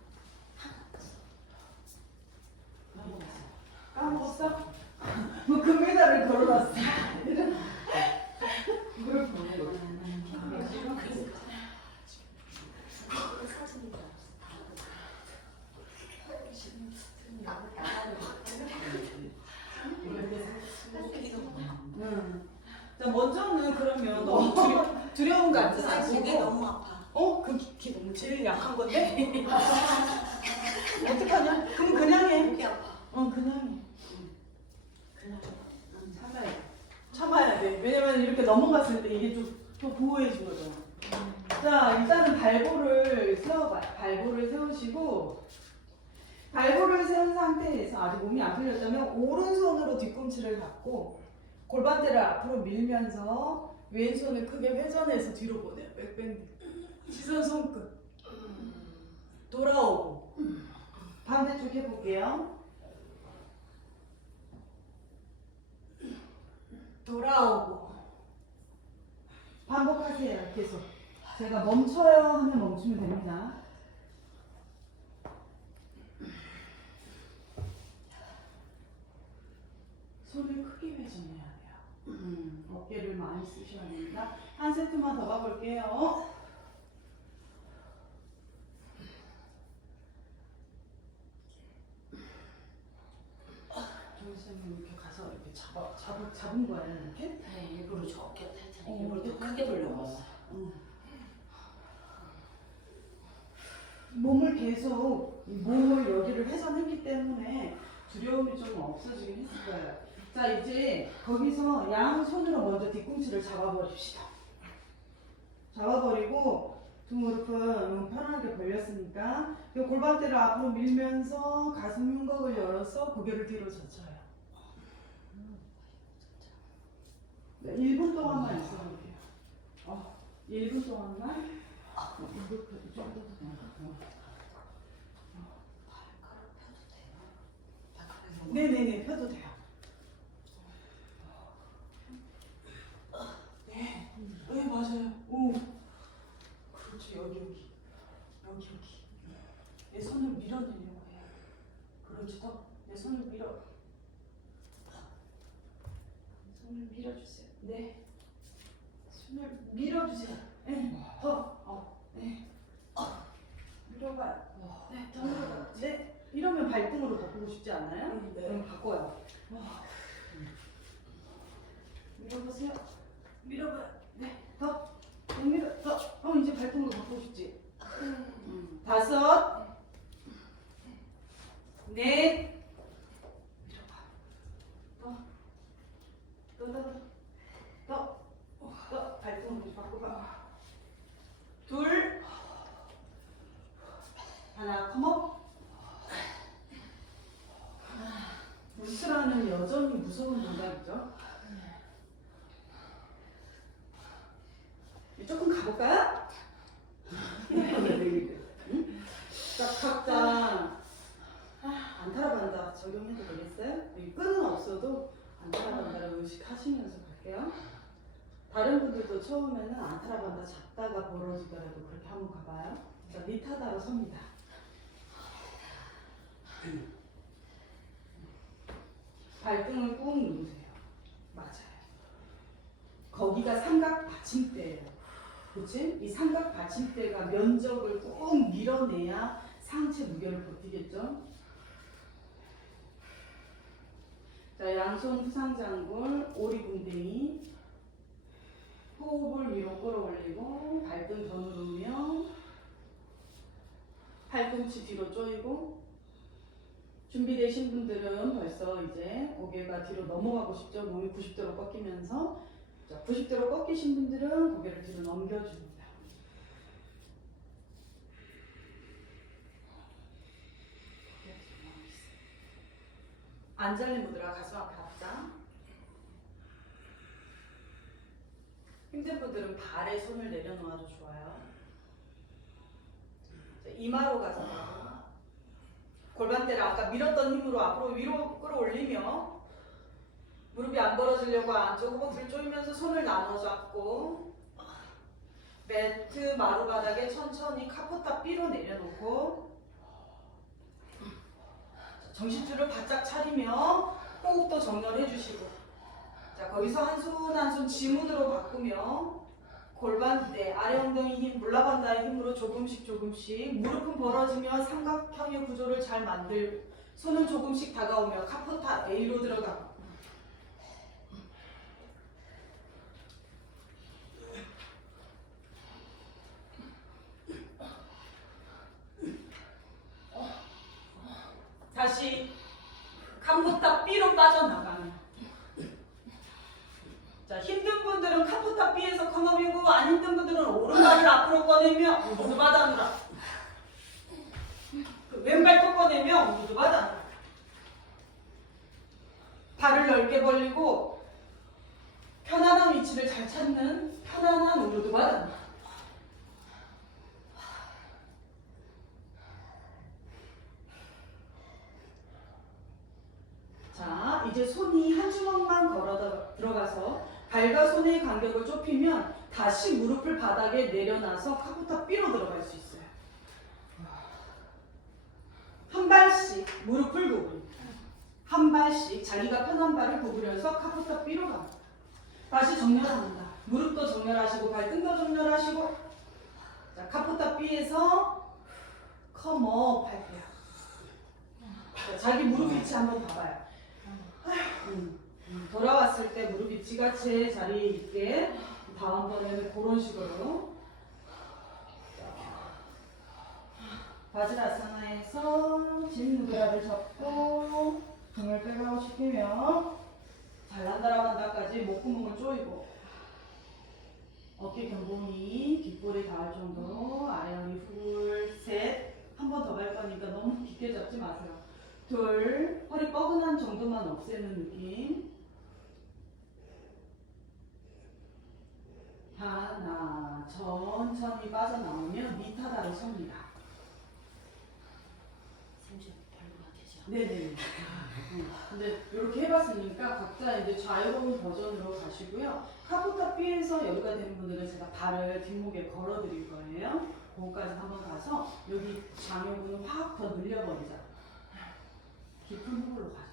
까먹었어? 뭐 금메달을 걸어놨어. 이걸 보내고. 자, 먼저는 그러면 너무 두려운 거 앉지 목이 마시고. 너무 아파. 그게 너무 제일 약한 건데? 어떡하냐? 그럼 그냥 해. 목이 아파. 그냥 해. 참아야 돼. 왜냐면 이렇게 넘어갔을 때 이게 또 보호해 주거든. 자, 일단은 발볼을 세우시고, 발볼을 세운 상태에서 아직 몸이 안 풀렸다면 오른손으로 뒤꿈치를 잡고 골반대를 앞으로 밀면서 왼손을 크게 회전해서 뒤로 보내요. 백밴드. 시선 손끝. 돌아오고. 반대쪽 해볼게요. 돌아오고. 반복하세요. 계속. 제가 멈춰요 하면 멈추면 됩니다. 손을 크게 회전해야 돼요. 어깨를 많이 쓰셔야 됩니다. 한 세트만 더 가볼게요. 조이쌤이 이렇게 가서 이렇게 잡은 거예요, 이렇게? 네, 일부러 저 어깨 살짝 어, 일부러 더 이렇게 크게 돌려봤어. 몸을 계속 몸을 여기를 회전했기 때문에 두려움이 좀 없어지긴 했을 거예요. 자, 이제 거기서 양손으로 먼저 뒤꿈치를 잡아버립시다. 잡아버리고 두 무릎은 편하게 벌렸으니까 이 골반대를 앞으로 밀면서 가슴 흉곽을 열어서 고개를 뒤로 젖혀요. 네, 1분 동안만 있어볼게요. 1분 동안만. 이 정도 네네네, 펴도 돼요. 네, 네 맞아요. 오, 그렇죠. 여기. 내 손을 밀어내려고 해요. 그렇죠. 내 손을 밀어. 손을 밀어주세요. 네. 손을 밀어주세요. 네. 네. 밀어봐요. 네, 더 밀어봐요. 네. 이러면 발등으로 바꾸고 싶지 않아요? 네. 그럼 바꿔요. 밀어보세요. 밀어봐요. 네, 더 밀어. 더. 이제 발등으로 5, 넷, 더, 발등으로 바꿔봐. 둘, 하나, 컴업. 울트라는 여전히 무서운 동작이죠. 조금 가볼까요? 자, 각자 안타라반다 적용해도 되겠어요? 이 끈은 없어도 안타라반다를 의식하시면서 갈게요. 다른 분들도 처음에는 안타라반다 잡다가 벌어지더라도 그렇게 한번 가봐요. 자, 니타다로 섭니다. 발등을 꾹 누르세요. 맞아요. 거기가 삼각 받침대예요. 그치? 이 삼각 받침대가 면적을 꾹 밀어내야 상체 무게를 버티겠죠? 자, 양손 후상장골, 오리궁뎅이. 호흡을 위로 끌어올리고 발등 더 누르며 팔꿈치 뒤로 조이고. 준비되신 분들은 벌써 이제 고개가 뒤로 넘어가고 싶죠? 몸이 90도로 꺾이면서. 자, 90도로 꺾이신 분들은 고개를 뒤로 넘겨줍니다. 안젤리 무드라 가슴 앞에 앞장. 힘든 분들은 발에 손을 내려놓아도 좋아요. 자, 이마로 가서 골반대를 아까 밀었던 힘으로 앞으로 위로 끌어올리며 무릎이 안 벌어지려고 안쪽 허벅지를 조이면서 손을 나눠 잡고 매트 마루 바닥에 천천히 카포타 B로 내려놓고 정신줄을 바짝 차리며 호흡도 정렬해 주시고. 자, 거기서 한 손 한 손 지문으로 바꾸며 골반대, 아래 엉덩이 힘, 물라반다의 힘으로 조금씩 무릎은 벌어지며 삼각형의 구조를 잘 만들고 손은 조금씩 다가오며 카포타 A로 들어가고. 다시 카포타 B로 빠져나가는. 자, 힘든 분들은 카포타 B에서 컴업이고 안 힘든 분들은 오른발을 앞으로 꺼내며 우드바다누라. 왼발도 꺼내며 우드바다누라. 발을 넓게 벌리고 편안한 위치를 잘 찾는 편안한 우드바다누라. 자, 이제 손이 한 주먹만 걸어 들어가서 발과 손의 간격을 좁히면 다시 무릎을 바닥에 내려놔서 카포타 B로 들어갈 수 있어요. 한 발씩 무릎을 구부립니다. 한 발씩 자기가 편한 발을 구부려서 카포타 B로 갑니다. 다시 정렬합니다. 무릎도 정렬하시고 발등도 정렬하시고. 자, 카포타 B에서 컴업 할게요. 자, 자기 무릎 위치 한번 봐봐요. 돌아왔을 때 무릎 위치가 제 자리에 있게. 다음번에는 그런 식으로 바지라사나에서 진무드라를 잡고 등을 빼가고 시키며 잘난다라간다까지 목구멍을 조이고 어깨 견봉이 귓볼에 닿을 정도로 아래 허리 훌, 셋. 한 번 더 갈 거니까 너무 깊게 잡지 마세요. 둘, 허리 뻐근한 정도만 없애는 느낌. 하나, 천천히 빠져나오면 니타다로 섭니다. 생존 별로 같아죠. 네네. 근데 이렇게 해봤으니까 각자 이제 자유로운 버전으로 가시고요. 카포타 B에서 여기가 되는 분들은 제가 발을 뒷목에 걸어 드릴 거예요. 거기까지 한번 가서 여기 장요근을 확 더 늘려버리자. 깊은 호흡으로 가자.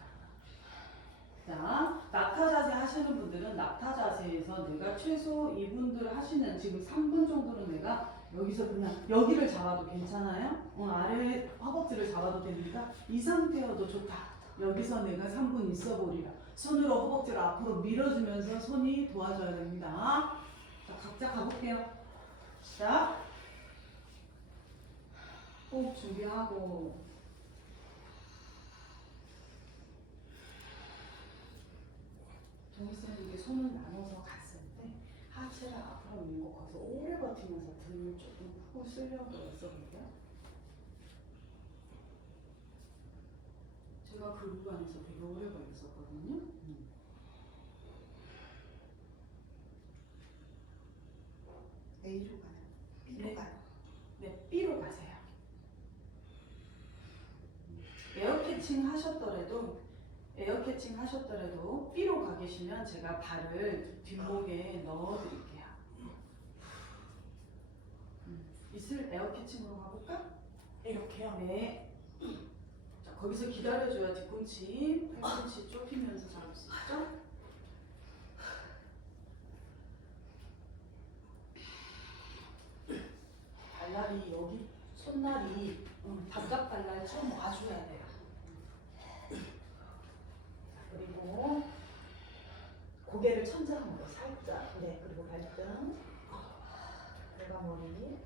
자, 낙타 자세 하시는 분들은 낙타 자세에서 내가 최소 이분들 하시는 지금 3분 정도는 내가 여기서 그냥 여기를 잡아도 괜찮아요? 아래 허벅지를 잡아도 됩니다. 이 상태여도 좋다. 여기서 내가 3분 있어 보리라. 손으로 허벅지를 앞으로 밀어주면서 손이 도와줘야 됩니다. 자, 각자 가볼게요. 시작. 호흡 준비하고 동희쌤 이게 손을 나눠서 갔을 때 하체를 앞으로 밀고 거기서 오래 버티면서 등을 조금 푹 쓰려고 했었거든요. 제가 그 구간에서 되게 오래 걸렸었거든요. A로 가요. B로 네. 가요. 네, B로 가세요. 에어 캐칭 하셨더라도 B로 가 계시면 제가 발을 뒷목에 넣어 드릴게요. 이슬 에어 캐칭으로 가볼까? 이렇게요. 네. 자, 거기서 기다려줘야 뒤꿈치, 팔꿈치 좁히면서 잡을 수 있죠? 발날이 여기, 손날이 바깥 발날 좀 와줘야 돼요. 그리고 고개를 천장으로 살짝. 네, 그리고 발등. 골반머리.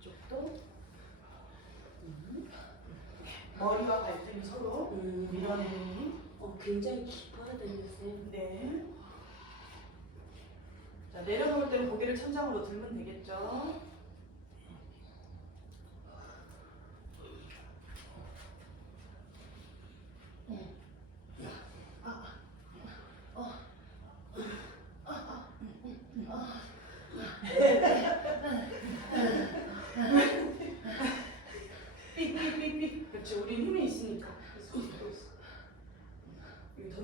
이쪽도 머리와 발등이 서로 밀어내는. 굉장히 깊어야 되는 쌤. 네. 자, 내려놓을 때는 고개를 천장으로 들면 되겠죠. 삑삑삑삑. 그렇지, 우린 힘이 있으니까. 여기 더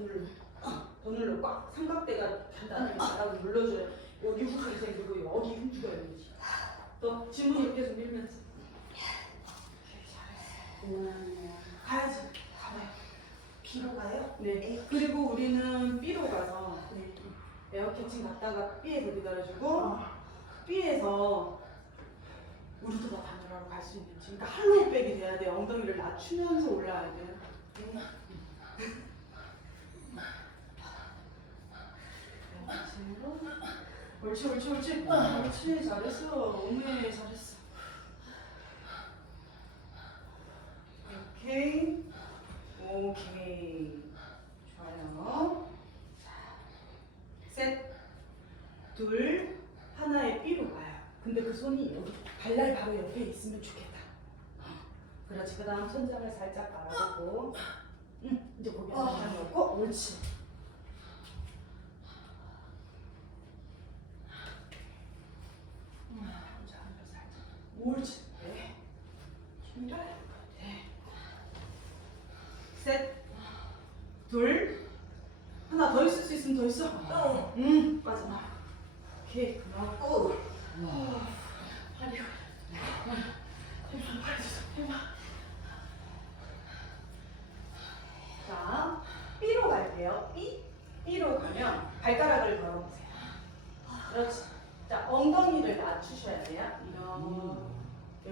눌러 꽉. 삼각대가 단단하게 잘하고 눌러줘야 여기 후줄이 생기고 여기 흉추가 열리지. 또 지문을 계속 밀면서. 가야지. 가봐요. B로 가요. 네. 그리고 우리는 B로 가서 에어 캐칭 갔다가 B에서 기다려주고 B에서 우르트가 반전하러 갈 수 있는. 그러니까 할로우백이 돼야 돼. 엉덩이를 낮추면서 올라와야 돼. 옳지 옳지 옳지. 옳지, 잘했어. 오메 잘했어. 오케이 오케이, 좋아요. 셋, 둘, 하나의 B로 가요. 근데 그 손이 여기 발날 바로 옆에 있으면 좋겠다. 그렇지. 그 다음 천장을 살짝 바라보고 이제 고개 살짝 넣고. 옳지. 혼자 앉아 살짝. 옳지. 네. 힘들어. 네. 셋, 둘, 하나 더 있을 수 있으면 더 있어. 빠져나. 오케이. 그만하고. 팔이. 자, B로 갈게요. B로 가면 발가락을 걸어보세요. 그렇지. 자, 엉덩이를 낮추셔야 돼요.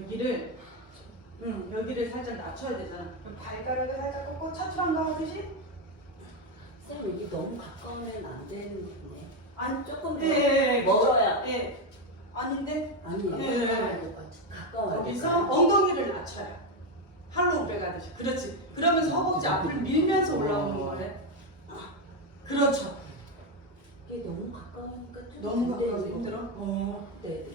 이런 여기를 살짝 낮춰야 되잖아. 그럼 발가락을 살짝 꺾고 차투랑가 하듯이. 쌤 여기 너무 가까우면 안 되는데. 아니, 조금 더 네, 멀어야. 예. 아닌데 아니에요. 네. 가까워야 여기서 엉덩이를 낮춰요. 할로우백 하듯이. 그렇지. 그러면서 허벅지 앞을 밀면서 올라오는 거래. 그렇죠. 이게 너무 가까우니까 좀 너무 안 되는 가까워서 거. 힘들어? 네네.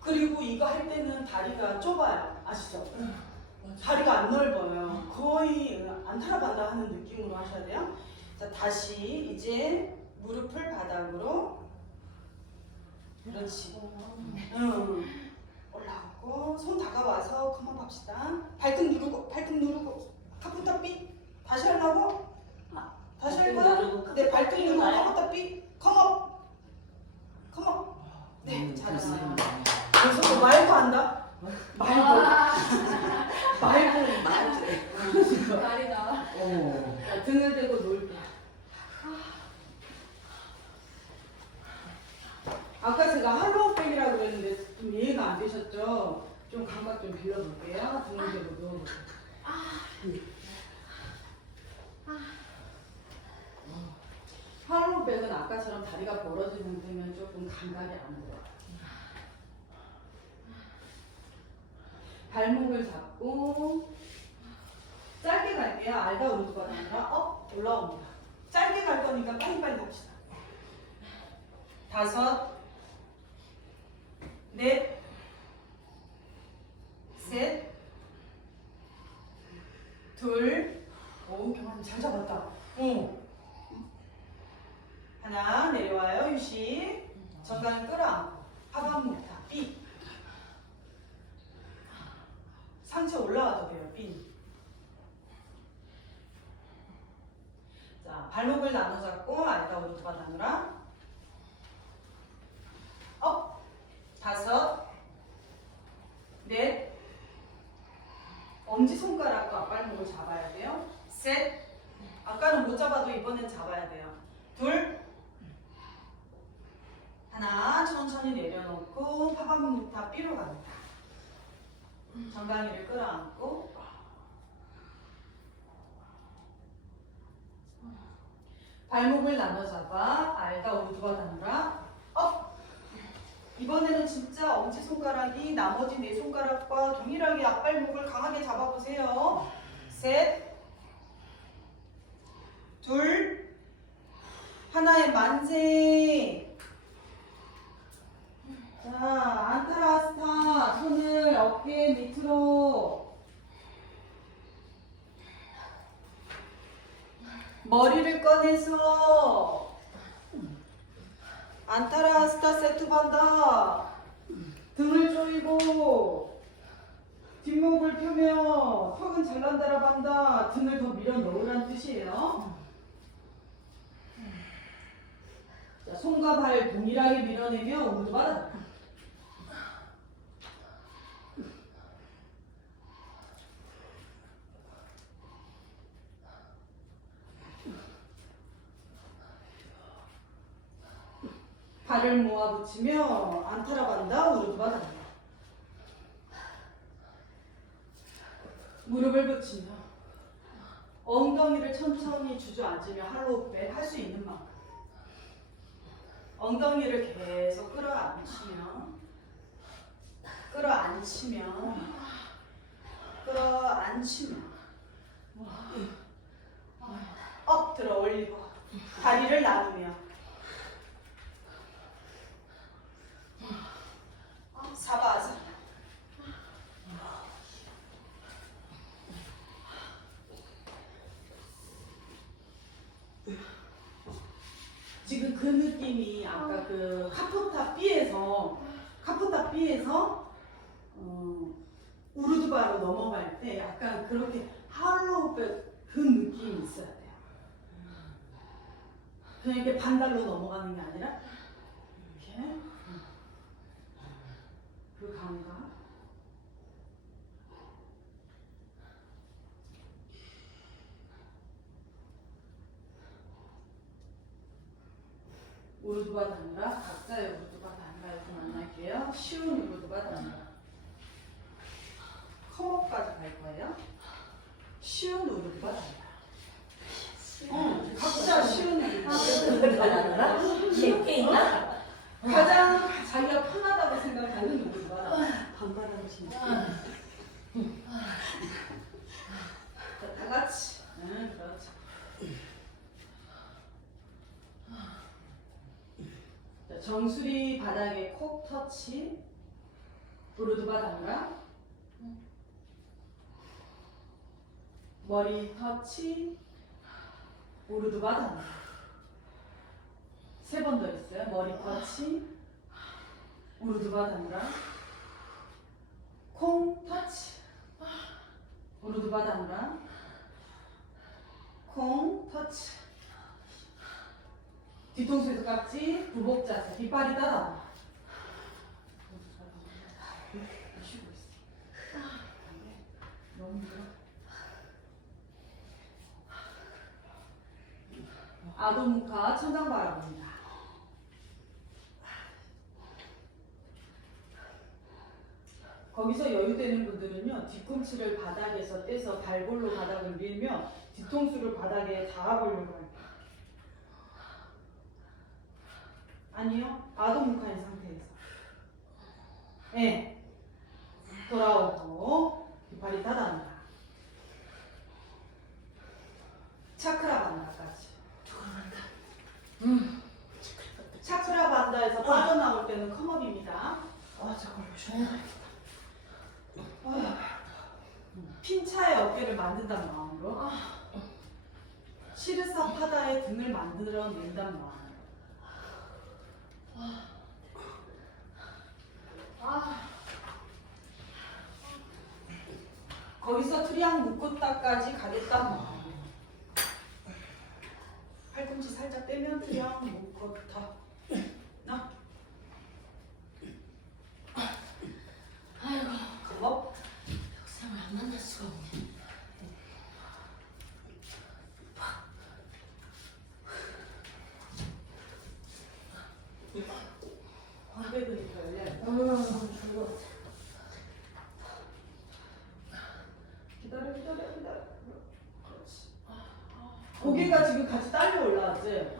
그리고 이거 할 때는 다리가 좁아요. 아시죠? 다리가 안 넓어요. 거의 안타라반다 하는 느낌으로 하셔야 돼요. 자, 다시 이제 무릎을 바닥으로. 그렇지. 올라오고 손 다가와서 컴업 합시다. 발등 누르고 카프타 삐. 다시 하려고? 다시 할 거야? 네, 발등 누르고 카프타 삐. 컴업. 네, 잘했어요. 그래서 뭐 말도 한다? 말도. 말이 나와. 자, 등을 대고 놀게. 아까 제가 할로우백이라고 그랬는데 좀 이해가 안 되셨죠? 좀 감각 좀 빌려볼게요. 등을 대고 누워볼게요. 할로우백은 아까처럼 다리가 벌어진 상태면 조금 감각이 안 들어요. 발목을 잡고 짧게 갈게요. 알다 우르드바가 아니라 업 올라옵니다. 짧게 갈 거니까 빨리빨리 갑시다. 5, 넷, 셋, 둘, 오 경환이 잘 잡았다. 하나 내려와요. 유시 정강이 끌어안고 하반목타 B 상체 올라와도 돼요. B 자 발목을 나눠 잡고 알다 오르드바 나누라 업 5, 넷 엄지손가락과 앞발목을 잡아야 돼요. 셋 아까는 못 잡아도 이번엔 잡아야 돼요. 둘 하나 천천히 내려놓고 하반목부터 B로 갑니다. 정강이를 끌어안고 발목을 나눠 잡아 알다 오르드바 나누라 업 이번에는 진짜 엄지손가락이 나머지 네 손가락과 동일하게 앞발목을 강하게 잡아보세요. 셋 둘 하나의 만세 자, 안타라스타 손을 어깨 밑으로 머리를 꺼내서 안타라스타 세투반다 등을 조이고 뒷목을 펴며 턱은 잘난다라 반다 등을 더 밀어 넣으란 뜻이에요. 자, 손과 발 동일하게 밀어내며 우르드바다 발을 모아 붙이며 안타라반다 우르드바다 무릎을 붙이며 엉덩이를 천천히 주저앉으며 할로우백 할 수 있는 만큼 엉덩이를 계속 끌어안치며 업 들어 올리고 다리를 나누며 사바아사나 지금 그 느낌이 아까 그 카포타 B에서 우르드바로 넘어갈 때 약간 그렇게 할로우백 그 느낌이 있어야 돼요. 그냥 이렇게 반달로 넘어가는 게 아니라 이렇게 그 감각. 우르드바 단라, 각자의 우르드바 단라에서 만날게요. 쉬운 우르드바 단라. 컴업까지 갈 거예요. 쉬운 우르드바 단라. 각자 쉬운 우르드바 단라. 쉽게 있나? 가장 자기가 편하다고 생각하는 우르드바 단라. 반발하는 진짜. 자, 다 같이. 그렇죠. 자, 정수리 바닥에 콕 터치. 우르드바 단라. 머리 터치. 우르드바 단라. 3번 더 있어요. 머리 터치. 우르드바 단라. 콩 터치. 우르드바 단라. 콩 터치. 뒤통수에서 깍지. 부복 자세. 뒷발이 따라. 쉬고 있어. 너무 힘들어. 아도무카 천장 바라봅니다. 거기서 여유되는 분들은요, 뒤꿈치를 바닥에서 떼서 발볼로 바닥을 밀며 뒤통수를 바닥에 닿아보려고 할게요. 아니요, 아도무카인 상태에서. 네. 돌아오고 뒷발이 닫아낸다. 차크라 반다까지. 차크라 반다에서 빠져나올 때는 컴업입니다. 아 저걸로 쉬어야겠다. 핀차의 어깨를 만든다는 마음으로 시르사 파다의 등을 만들어낸다는 마음으로 거기서 트리앙 묶었다까지 가겠다는 마음으로 팔꿈치 살짝 빼면 트리앙 묶었다. 나. 아이고, 컴업. 역상을 안 만날 수가 없네. 광배근이 열려요. 기다려. 그렇지. 고개가 지금 같이 딸려 올라왔지?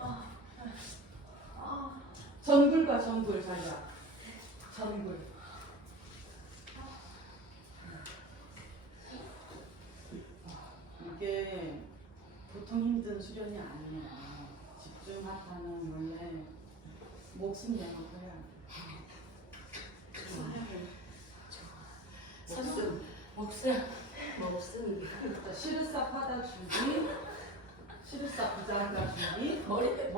전굴과 전굴 자리야. 전굴. 이게 보통 힘든 수련이 아니에요. 집중하다는 원래 목숨 내고 해야 돼. 목숨. 자, 시르사 파다 준비. 시르사 부장가 준비. 머리네.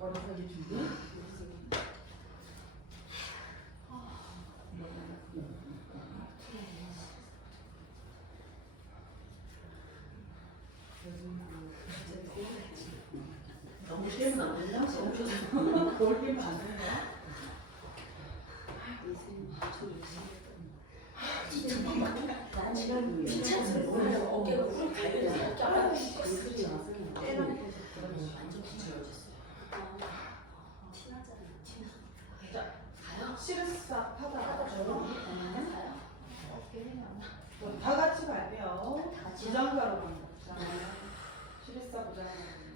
머리서기 준비. 너무 쉬면 안 된다. 너무 쉬어서. 뭘 깨면 안 되는 거야? 난 지금 핀찬스를 몰라서 어깨가 후룩 달려있어. 어깨 아파요. 완전 뒤집어졌어요. 자, 시르사 파다 저로. 다 같이 갈게요. 부장가로 갑니다. 시르사 부장가로 갑니다.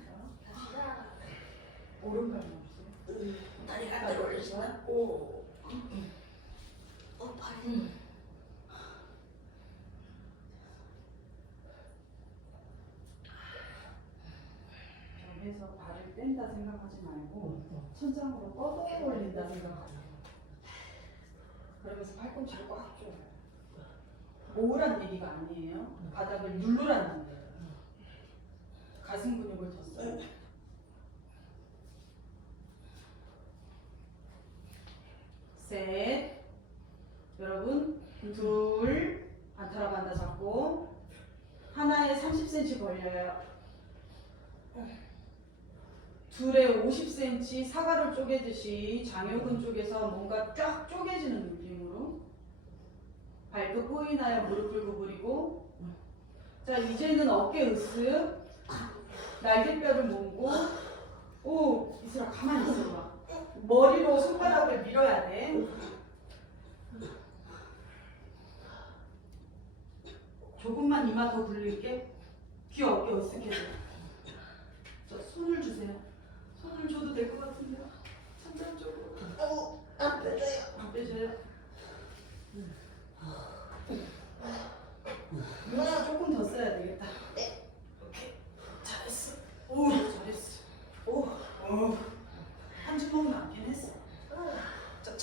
오른발 멈추세요. 다리 가까이 올리시나? 오. 팔이. 여기서 발을 뺀다 생각하지 말고 천장으로 뻗어 올린다 생각하세요. 그러면서 팔꿈치를 꽉 줘. 모으란 얘기가 아니에요. 바닥을 누르라는 얘기예요. 가슴 근육을 더 써요. 셋. 여러분, 둘. 반타라 반다 잡고 하나에 30cm 벌려요. 둘에 50cm 사과를 쪼개듯이 장요근 쪽에서 뭔가 쫙 쪼개지는 느낌으로 발끝 포인하여 무릎을 구부리고 자 이제는 어깨 으쓱 날개뼈를 모으고 오 이슬아 가만히 있어봐 머리로 손바닥을 밀어야 돼 조금만 이마 더 굴릴게 귀 어깨 으쓱해져 자 손을 주세요 손을 줘도 될 것 같은데요 천장 쪽으로 안 빼줘요. 안 빼줘요 조금 더 써야 되겠다. 네. 오케이. 잘했어. 오, 잘했어. 오, 한 주먹 남긴 했어. 자,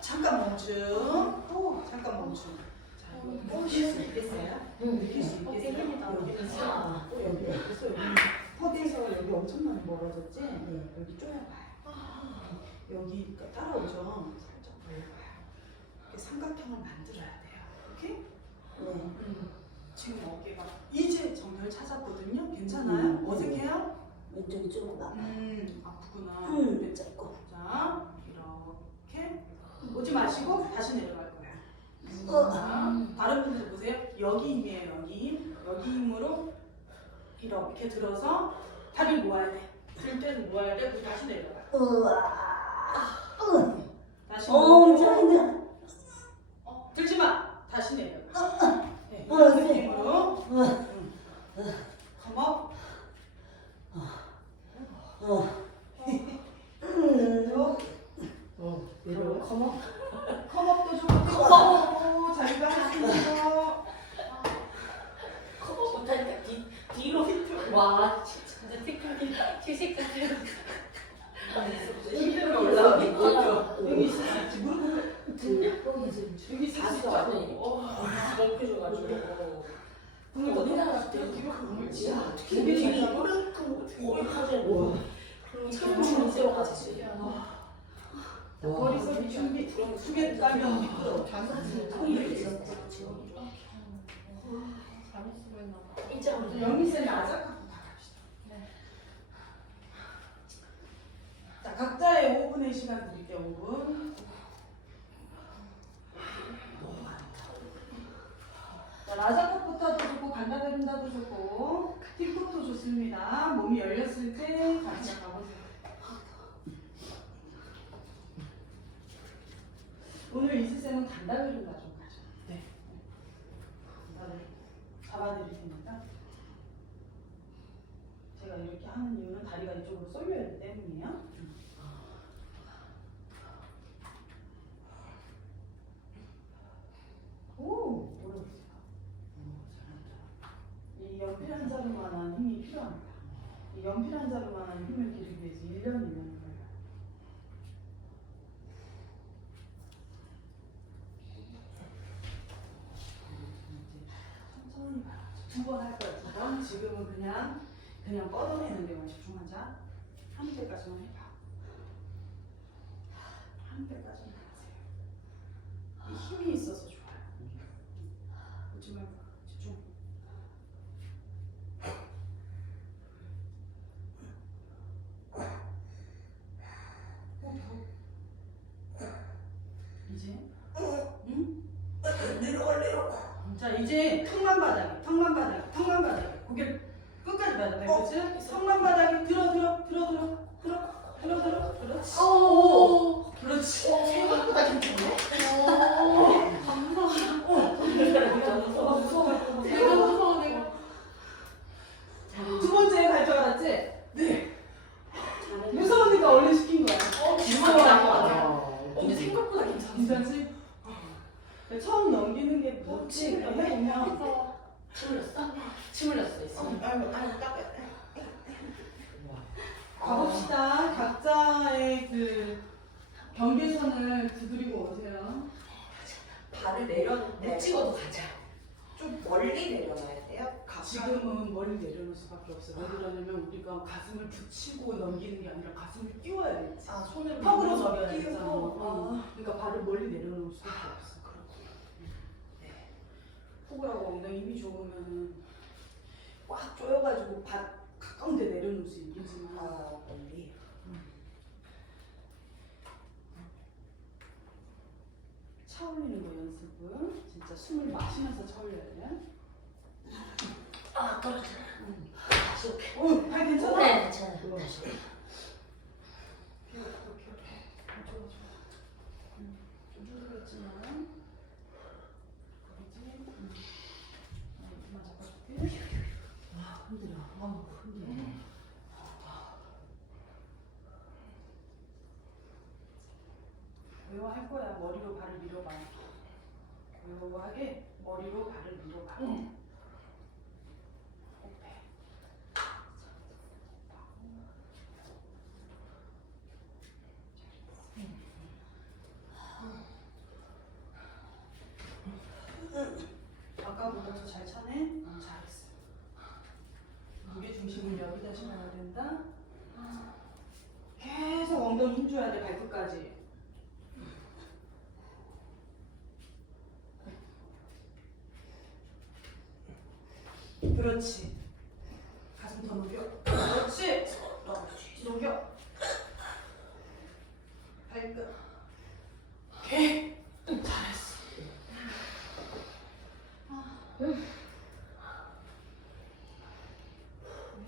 잠깐 멈춤. 오, 잠깐 멈춤. 자, 이거 느낄 수 있겠어요? 느낄 수 있겠어요? 여기 그래서 여기 허리에서 여기 엄청 많이 멀어졌지? 네. 여기 쪼여봐요. 여기 그러니까 따라오죠. 살짝 벌려봐요. 이렇게 삼각형을 만들어야 돼요. 오케이? 지금 어깨가 이제 정렬 찾았거든요. 괜찮아요? 어색해요? 왼쪽이 좀 아파. 아프구나. 짧고. 자, 이렇게 오지 마시고 다시 내려갈 거예요. 자, 다른 분들 보세요. 여기 힘이에요. 여기 힘으로 이렇게 들어서 다리를 모아야 돼. 들 때는 모아야 돼. 그리고 다시 내려가요. 다시 엄청 힘들어. 들지 마. 다시 내려가. 네, 이런 느낌으로. 컴업. 와 진짜 티끌이 휴식 같아. 힘들어 올라오고 여기 있을 수 있지. 무릎을 여기 있을 수 있죠. 멈춰줘가지고. 오늘 어디 어디다 나갔을 때 되게 잘 잡아. 참으로 세워가지고. 머릿속이 준비 두 개 깔면 미끄러워. 영희쌤이 아작하고 다 갑시다. 자, 각자의 5분의 시간 드릴게요. 5분. 자, 라자컵부터도 좋고 간다베른다도 좋고 틱톡도 좋습니다. 몸이 열렸을 때 같이 가보세요. 오늘 이수쌤은 간다베른다 좀 가죠. 네. 잡아드릴 테니까. 제가 이렇게 하는 이유는 다리가 이쪽으로 쏠려야 되기 때문이에요. 오, 뭐라고 했을까? 잘한다. 이 연필 한 자루만한 힘이 필요합니다. 이 연필 한 자루만한 힘을 기르기 위해서 1년이면 걸려요. 천천히 봐요. 2번 할 거예요. 2번. 지금은 그냥 뻗어내는 데만 집중하자. 한 대까지만 해봐. 한 대까지만 하세요. 이 힘이 있어서 좋아요. 보지 말고 집중. 이제 응? 자 이제 턱만 바닥에 고개를 끝까지 받아내. 그렇지? 턱만 바닥에 들어 그렇지. 오. 그렇지. 생각보다 괜찮네. 내가 무서워 내가. 두 번째 갈 줄 알았지? 네. 무서우니까 얼른 시킨 거야. 근데 생각보다 괜찮아. 괜찮지? 처음 넘기는 게 뭐지? 해보면 침 흘렸어 있어. 가봅시다. 각자의 그 경계선을 두드리고 오세요. 발을 내렸는데 못 찍어도 가자. 좀 멀리 내려놔야 돼요? 지금은 머리 내려놓을 수밖에 없어요. 왜 그러냐면 우리가 가슴을 붙이고 넘기는 게 아니라 가슴을 끼워야 되지. 아, 손을 턱으로 밀어서 접어야 되잖아. 끼우고. 그러니까 발을 멀리 내려놓을 수밖에 없어. 호구라고 엉덩이 힘이 좋으면은 꽉 조여가지고 발 가까운 데 내려놓을 수 있겠지만 멀리. 차 올리는 거 연습은 진짜 숨을 마시면서 차 올려야 돼. 떨어져. 다시 올게. 발 괜찮아? 네, 괜찮아요. 좋아. 다시. 좋아. 좀 힘들었지만 그러지? 이만 잡아줄게. 힘들어. 힘들어. 고요할 거야. 머리로 발을 밀어봐. 고요하게 머리로 발을 밀어봐. 아까보다 더 잘 차네? 잘했어. 무게 중심을 여기다 심어야 된다. 계속 엉덩이 힘줘야 돼, 발끝까지. 그렇지. 가슴 더 녹여. 그렇지. 녹여. 발끝. 오케이. 잘했어.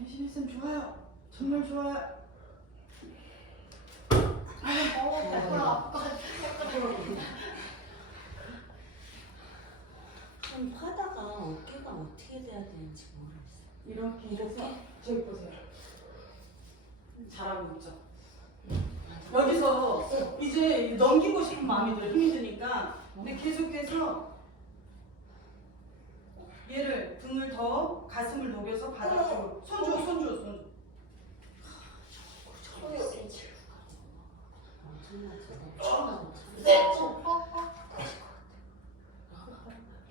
혜진이쌤 좋아요. 정말 좋아요. 좀 하다가 어깨가 어떻게 돼야 되는지 모르겠어요. 이렇게 해서 저기 보세요. 잘하고 있죠. 여기서 이제 넘기고 싶은 마음이 들어. 힘이 드니까. 근데 계속해서 얘를 등을 더 가슴을 녹여서 바닥 쪽으로 손 줘.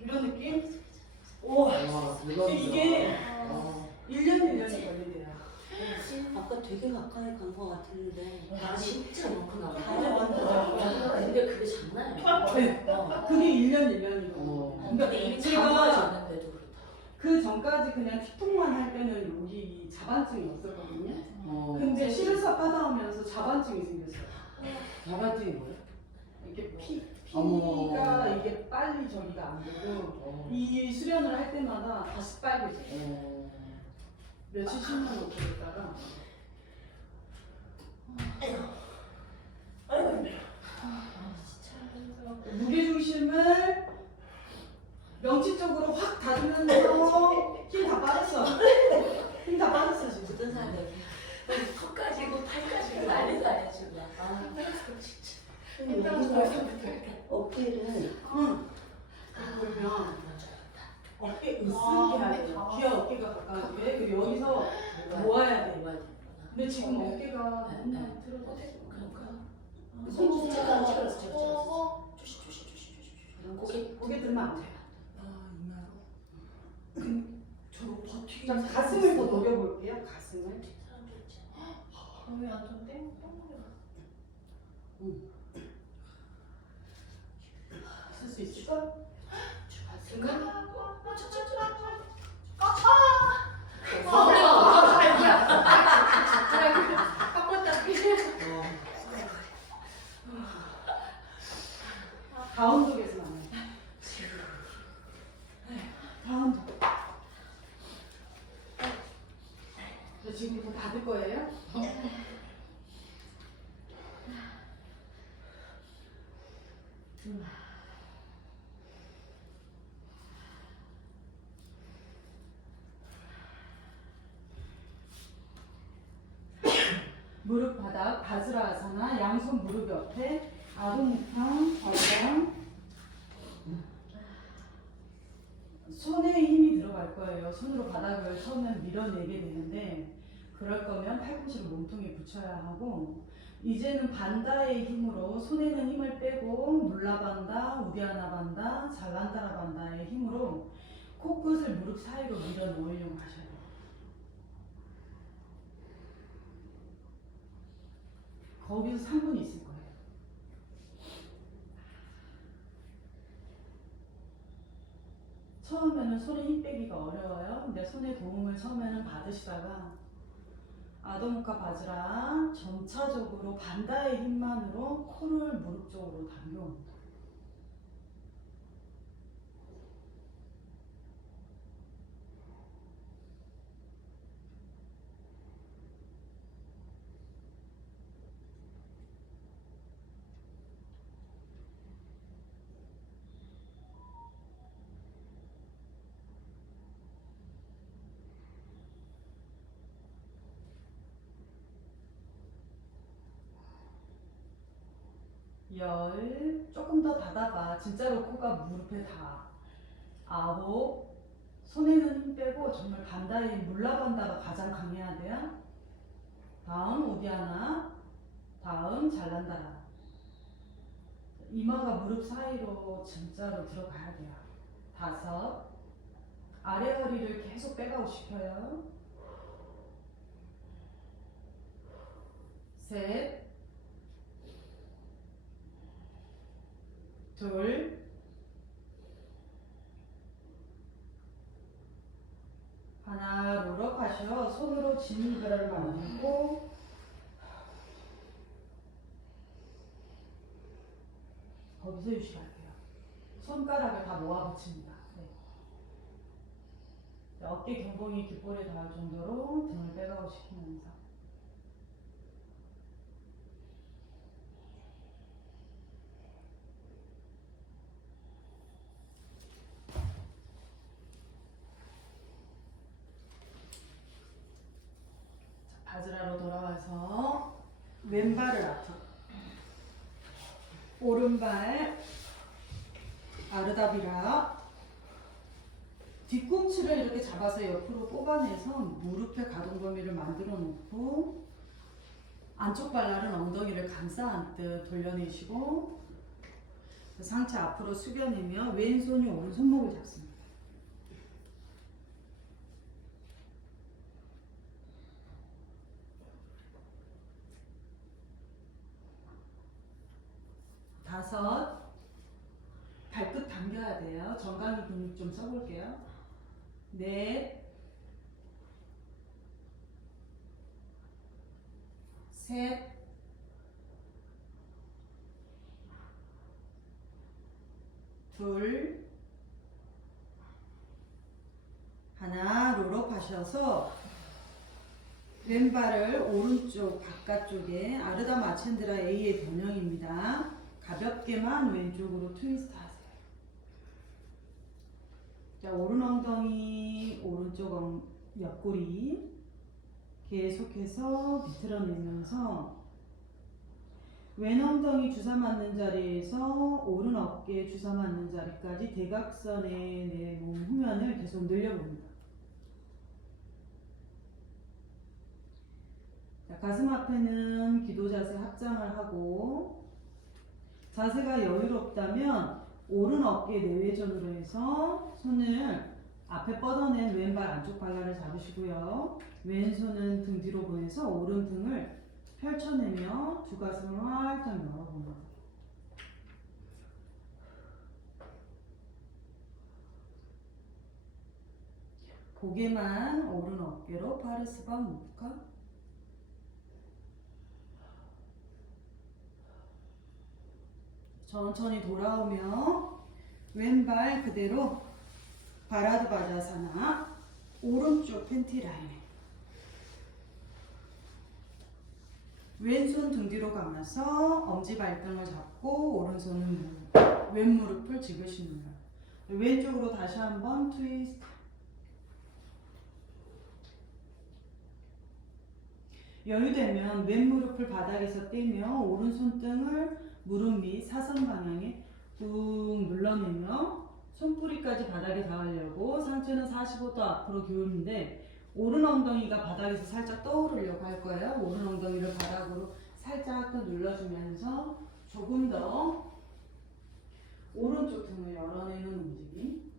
이런 느낌? 오, 이게 1년이 걸린대요. 아까 되게 가까이 간 것 같은데. 나 진짜 많구나. 근데 그게 장난이야. 네. 그게 1년이고. 근데 이미 제가 잡아졌는데도 그렇다. 그 전까지 그냥 틱톡만 할 때는 여기 자반증이 없었거든요. 근데 실사 하다하면서 자반증이 생겼어요. 자반증이 뭐야? 이게 피가 어머. 이게 빨리 저기가 안 되고 이 수련을 할 때마다 다시 빨개져요. 며칠 쉬는 거 보다가 무게 중심을 명치적으로 확 닫으면서 힘 다 빠졌어. 힘 다 빠졌어 지금. 어떤 사람이 여기 턱까지고 팔까지고 난리도 아니야 지금. 진짜. 어깨를 보면 어깨 으스게 해야 돼. 귀와 어깨가 가까운데 그리고 여기서 모아야 돼. 모아야 되는구나. 근데 지금 어깨가 너무 네. 많이 틀어졌어. 그러니까. 손 조심. 고개 들면 안 돼. 저거 버티기. 가슴을 더 녹여볼게요. 가슴을. 몸이 완전 땡. 쓸 수 있을까? 가운독에서 만나요. 가운독. 저 지금부터 닫을 거예요. 무릎 바닥, 바즈라아사나, 양손 무릎 옆에, 아동무탕, 발장. 손에 힘이 들어갈 거예요. 손으로 바닥을 처음엔 밀어내게 되는데 그럴 거면 팔꿈치를 몸통에 붙여야 하고 이제는 반다의 힘으로 손에는 힘을 빼고 물라반다, 우디아나반다, 잘란다라반다의 힘으로 코끝을 무릎 사이로 밀어 넣으려고 하셔야 돼요. 거기서 3분 있을 거예요. 처음에는 손에 힘 빼기가 어려워요. 근데 손의 도움을 처음에는 받으시다가 아도무카 바즈라 점차적으로 반다의 힘만으로 코를 무릎 쪽으로 당겨옵니다. 열, 조금 더 닫아봐. 진짜로 코가 무릎에 닿아. 9, 손에는 힘 빼고 정말 반다의 물라반다가 가장 강해야 돼요. 다음 우디아나, 다음 잘난다라. 이마가 무릎 사이로 진짜로 들어가야 돼요. 5, 아래 허리를 계속 빼가고 싶어요. 3, 둘, 하나, 롤업하셔. 손으로 진가를 만들고 거기서 유지할게요. 손가락을 다 모아 붙입니다. 네. 어깨 경봉이 귓볼에 닿을 정도로 등을 빼가고 시키면서 바즈라로 돌아와서 왼발을 앞으로, 오른발 아르다비라, 뒤꿈치를 이렇게 잡아서 옆으로 뽑아내서 무릎에 가동 범위를 만들어 놓고 안쪽 발날은 엉덩이를 감싸 안듯 돌려내시고 상체 앞으로 숙여내며 왼손이 오른손목을 잡습니다. 다섯, 발끝 당겨야 돼요. 정강이 근육 좀 써볼게요. 넷, 셋, 둘, 하나. 롤업 하셔서 왼발을 오른쪽 바깥쪽에 아르다 마첸드라 A의 변형입니다. 가볍게만 왼쪽으로 트위스트 하세요. 자, 오른 엉덩이, 오른쪽 옆구리 계속해서 비틀어내면서 왼 엉덩이 주사 맞는 자리에서 오른 어깨 주사 맞는 자리까지 대각선의 내 몸 후면을 계속 늘려봅니다. 자, 가슴 앞에는 기도 자세 합장을 하고 자세가 여유롭다면 오른 어깨 내외전으로 해서 손을 앞에 뻗어낸 왼발 안쪽 발날을 잡으시고요. 왼손은 등 뒤로 보내서 오른 등을 펼쳐내며 두 가슴을 활짝 열어봅니다. 고개만 오른 어깨로 파르스바 무카. 천천히 돌아오며 왼발 그대로 바라드 바자사나 오른쪽 팬티 라인. 왼손 등 뒤로 감아서 엄지 발등을 잡고 오른손은 왼무릎을 지그시는 거예요. 왼쪽으로 다시 한번 트위스트. 여유되면 왼무릎을 바닥에서 떼며 오른손등을 무릎 밑 사선 방향에 뚝 눌러내며 손뿌리까지 바닥에 닿으려고 상체는 45도 앞으로 기울는데 오른 엉덩이가 바닥에서 살짝 떠오르려고 할 거예요. 오른 엉덩이를 바닥으로 살짝 더 눌러주면서 조금 더 오른쪽 등을 열어내는 움직임.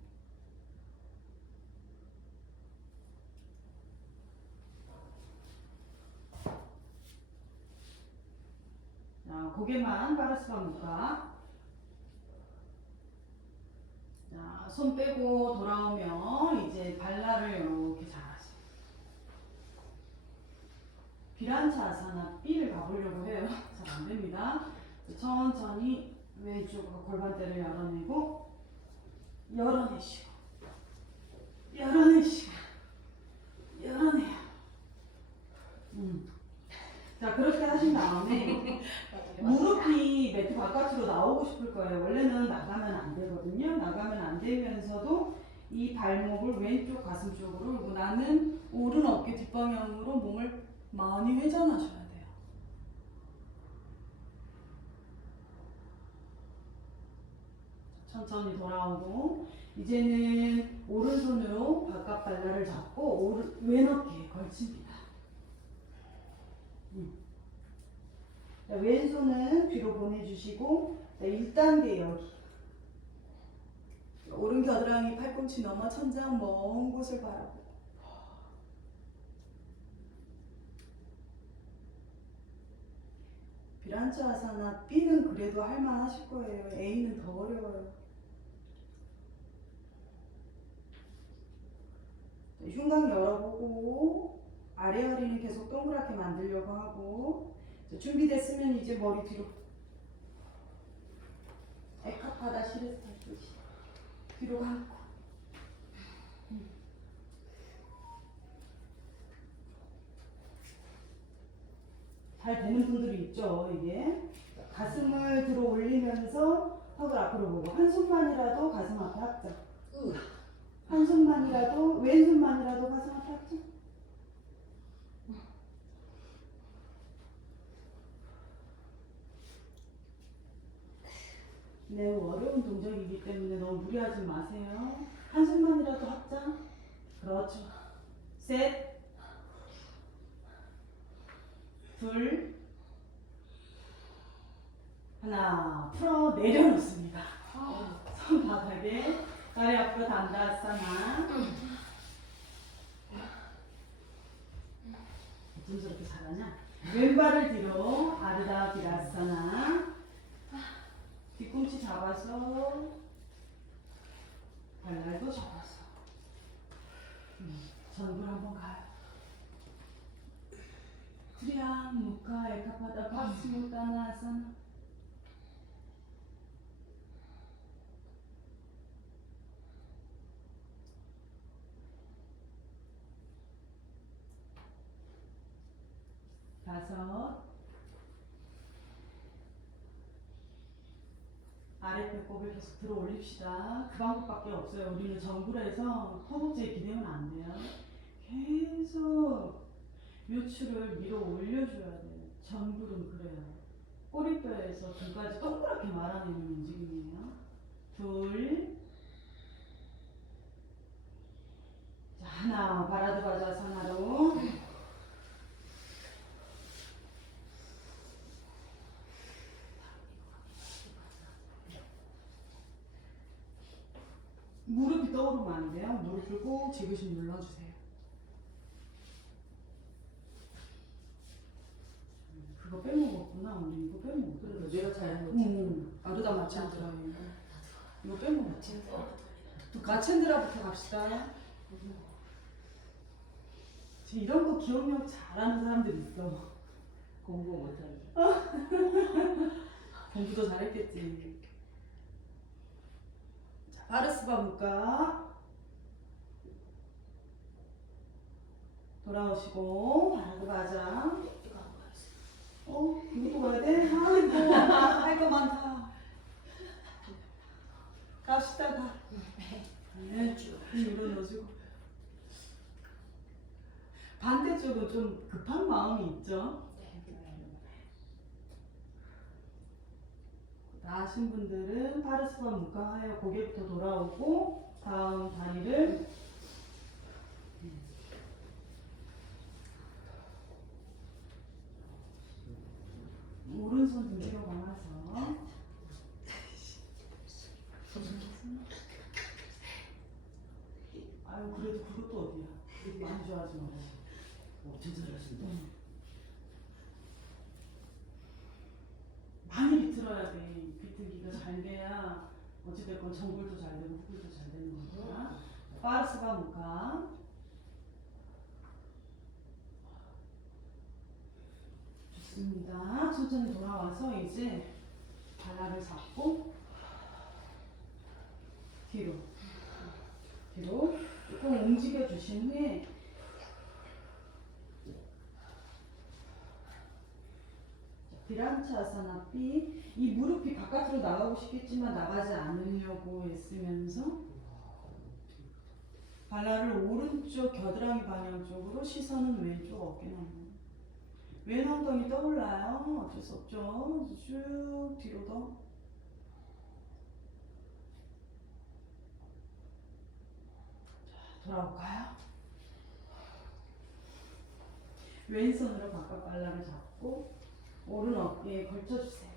자, 고개만 바르스바 무카. 자, 손 빼고 돌아오면 이제 발날을 이렇게 잡아서 비란차 아사나 B를 가보려고 해요. 잘 안됩니다. 천천히 왼쪽 골반대를 열어내고 열어내시고 열어내시고 열어내요. 자, 그렇게 하신 다음에 무릎이 매트 바깥으로 나오고 싶을 거예요. 원래는 나가면 안 되거든요. 나가면 안 되면서도 이 발목을 왼쪽 가슴 쪽으로 그리고 나는 오른 어깨 뒷방향으로 몸을 많이 회전하셔야 돼요. 천천히 돌아오고 이제는 오른손으로 바깥 발날을 잡고 왼 어깨에 걸칩니다. 자, 왼손은 뒤로 보내주시고 자, 1단계 여기 오른 겨드랑이 팔꿈치 넘어 천장 먼 곳을 바라보고 비란차 아사나 B는 그래도 할만하실 거예요. A는 더 어려워요. 자, 흉곽 열어보고 아래 허리는 계속 동그랗게 만들려고 하고 자, 준비됐으면 이제 머리 뒤로 에카파다 시레스타 뒤로 감고 잘 되는 분들이 있죠. 이게 가슴을 들어 올리면서 턱을 앞으로 보고 한 손만이라도 가슴 앞에 합장. 한 손만이라도 왼손만이라도 가슴 앞에 합장. 매우 어려운 동작이기 때문에 너무 무리하지 마세요. 한숨만이라도 합장. 그렇죠. 셋, 둘, 하나. 풀어 내려놓습니다. 손 바닥에 다리 앞으로 단다아사나. 어쩜 저렇게 잘하냐? 왼발을 뒤로 아르다 비라사나. 뒤꿈치 잡아서 발날도 잡았어. 전굴 한번 가요. 트리앙 무카 에카파다 파스무타나 아사나. 다섯. 아래 배꼽을 계속 들어 올립시다. 그 방법밖에 없어요. 우리는 정굴에서 허벅지에 기대면 안 돼요. 계속 요추를 밀어 올려줘야 돼요. 정굴은 그래요. 꼬리뼈에서 등까지 동그랗게 말아내는 움직임이에요. 둘. 자, 하나. 바라드바자사나로. 무릎이 떠오르면 안 돼요. 무릎을 꼭 지그시 눌러주세요. 그거 빼먹었구나. 우리 이거 빼먹었구나. 그래서 내가 잘못 아르다 마찬드라. 이거 빼먹었지. 마찬드라부터 갑시다. 지금 이런 거 기억력 잘하는 사람들 있어. 공부 못하는. 공부도 잘했겠지. 자, 바르스바 볼까? 돌아오시고 바라드 가자. 이것도 가야 돼? 아이고, 할 거 많다. 갑시다, 가. 네, 이거 넣어주고. 반대쪽은 좀 급한 마음이 있죠? 나으신 분들은 파르스바 묵강하여 고개부터 돌아오고 다음 다리를 오른손 등 뒤로 감아서 아유 그래도 그것도 어디야. 많이 좋아하지 마. 진짜 잘하신다. 많이 비틀어야 돼. 비틀기가 잘 돼야 어찌됐건 정굴도 잘 되고 후굴도 잘 되는 거니까. 파르스바 묵강. 좋습니다. 천천히 돌아와서 이제 발락을 잡고 뒤로 조금 움직여 주신 후에 비란차아사나 B. 이 무릎이 바깥으로 나가고 싶겠지만 나가지 않으려고 애쓰면서 발라를 오른쪽 겨드랑이 방향 쪽으로, 시선은 왼쪽 어깨 나무. 왼 엉덩이 떠올라요. 어쩔 수 없죠. 쭉 뒤로 더. 자, 돌아올까요? 왼손으로 바깥 발라를 잡고 오른 어깨에 걸쳐주세요.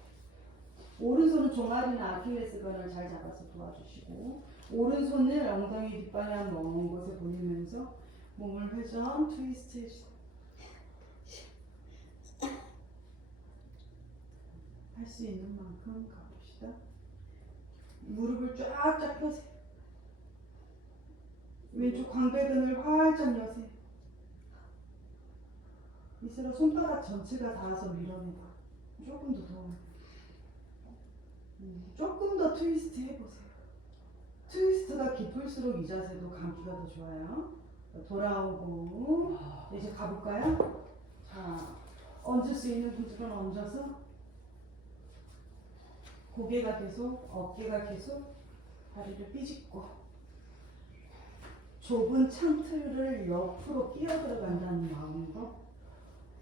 오른손은 종아리나 아킬레스건을 잘 잡아서 도와주시고 오른손을 엉덩이 뒷방향 먼 곳에 보내면서 몸을 회전, 트위스트 해주세요. 할 수 있는 만큼 가봅시다. 무릎을 쫙쫙 펴세요. 왼쪽 광배근을 활짝 여세요. 이슬아 손바닥 전체가 닿아서 밀어내봐. 조금 더. 조금 더 트위스트 해보세요. 트위스트가 깊을수록 이 자세도 감기가 더 좋아요. 돌아오고 이제 가볼까요? 자, 얹을 수 있는 분들은 얹어서 고개가 계속, 어깨가 계속 다리를 삐집고 좁은 창틀을 옆으로 끼어 들어간다는 마음으로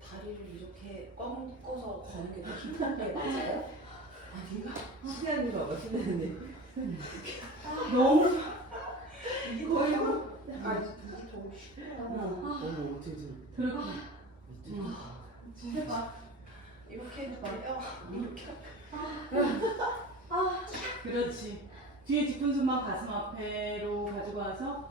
다리를 이렇게 꽉 묶어서 가는 게 더 힘든 게 맞아요? 아닌가? 신기한 거 봐, 신기한데. 너무 거의 아, 이게 더 쉽구나. 어머 어떻게 좀 그렇게 해봐. 이렇게 해봐요. 이렇게. 그렇지. 뒤에 뒤통수만 가슴 앞에로 가지고 와서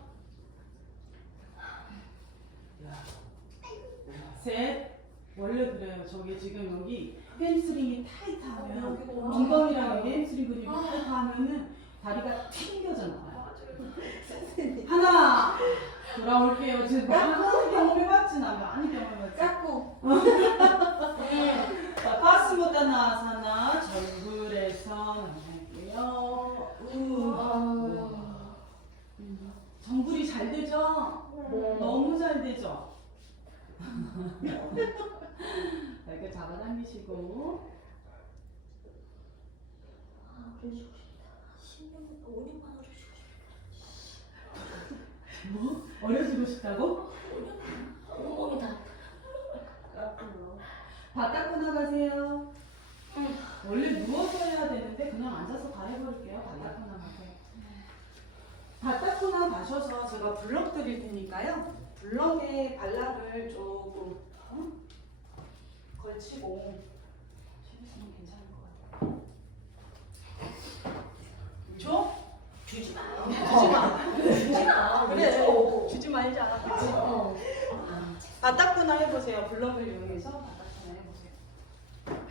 셋. 원래 그래요. 저게 지금 여기 햄스트링이 타이트하면 엉덩이랑 여기 햄스트링 근육이 타이트하면은 다리가 튕겨져 나와요. 하나 돌아올게요. 지금 많은 경험해봤지 나 많이 경험해봤지. 짝꿍. 자, 파스모다나아사나 정글에서 할게요. 정글이 잘 되죠? 너무 잘 되죠? 이렇게 잡아당기시고 그래주고 싶다. 10년, 5년만 어려주고 싶다. 뭐? 어려지고 싶다고? 온몸이 다. 다 닦고 나가세요. 원래 누워서 해야 되는데 그냥 앉아서 다 해버릴게요. 다 닦고 나가세요. 다 닦고 나가셔서 제가 블럭 드릴 테니까요. 블럭에 발락을 조금 걸치고 해주시면 괜찮을 것 같아요. 줘? 주지 마. 주지 마. 주지 마. 그래. 주지 말자. 그치? 다 닦고나 해보세요. 블럭을 이용해서 다 닦고나 해보세요.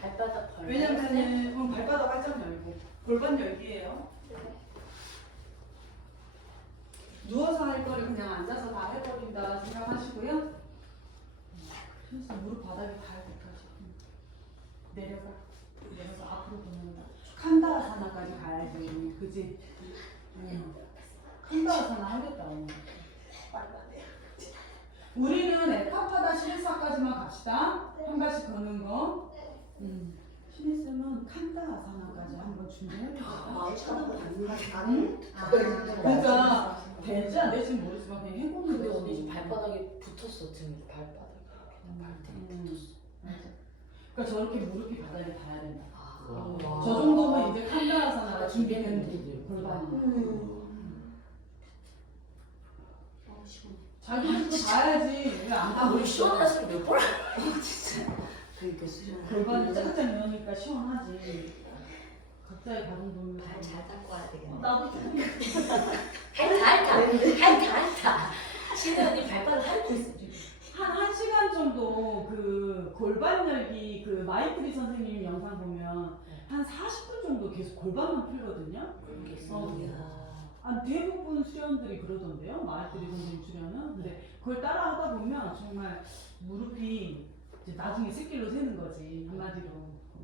발바닥 벌. 왜냐면은 발바닥 활짝 열고 골반 열기예요. 누워서 할 거를 그냥 앉아서 다 해버린다 생각하시고요. 그래서 무릎 바닥에 닿을 때까지 내려가. 내려서 앞으로 보면 칸다아사나까지 가야지. 그지? 칸다아사나 하겠다 오늘. 우리는 에카파다 시리사까지만 갑시다. 한 발씩 거는 거. 신이쌤은 칸다아사나까지 한번 준비해볼게요. 마음 차는 응? 그러니까 될지 안 될지 모르지만 그냥 해보는 근데 거지. 언니 지금 발바닥에 붙었어. 등 발바닥에 발등에 붙었어. 맞아. 그러니까 저렇게 무릎이 바닥에 닿아야 된다. 와. 저 정도면 이제 칸다아사나가 준비된 골반. 자기도 그거 봐야지. 왜 안 아, 우리 봐? 시원했으면 몇 번? 그러니까 수련. 골반이 짝짝 이러니까 시원하지. 각자의 가동 보면 발잘 닦고 와야 되겠네. 나도 조금 핥아. 신혜 언니 발바닥 핥고 있어 지금. 한 시간 정도 그 골반 열기 그 마이트리 선생님 영상 보면 한 40분 정도 계속 골반만 풀거든요. 대부분 수련들이 그러던데요. 마이트리 선생님 수련은. 근데 그걸 따라 하다 보면 정말 무릎이 이제 나중에 스킬로 세는 거지 한마디로.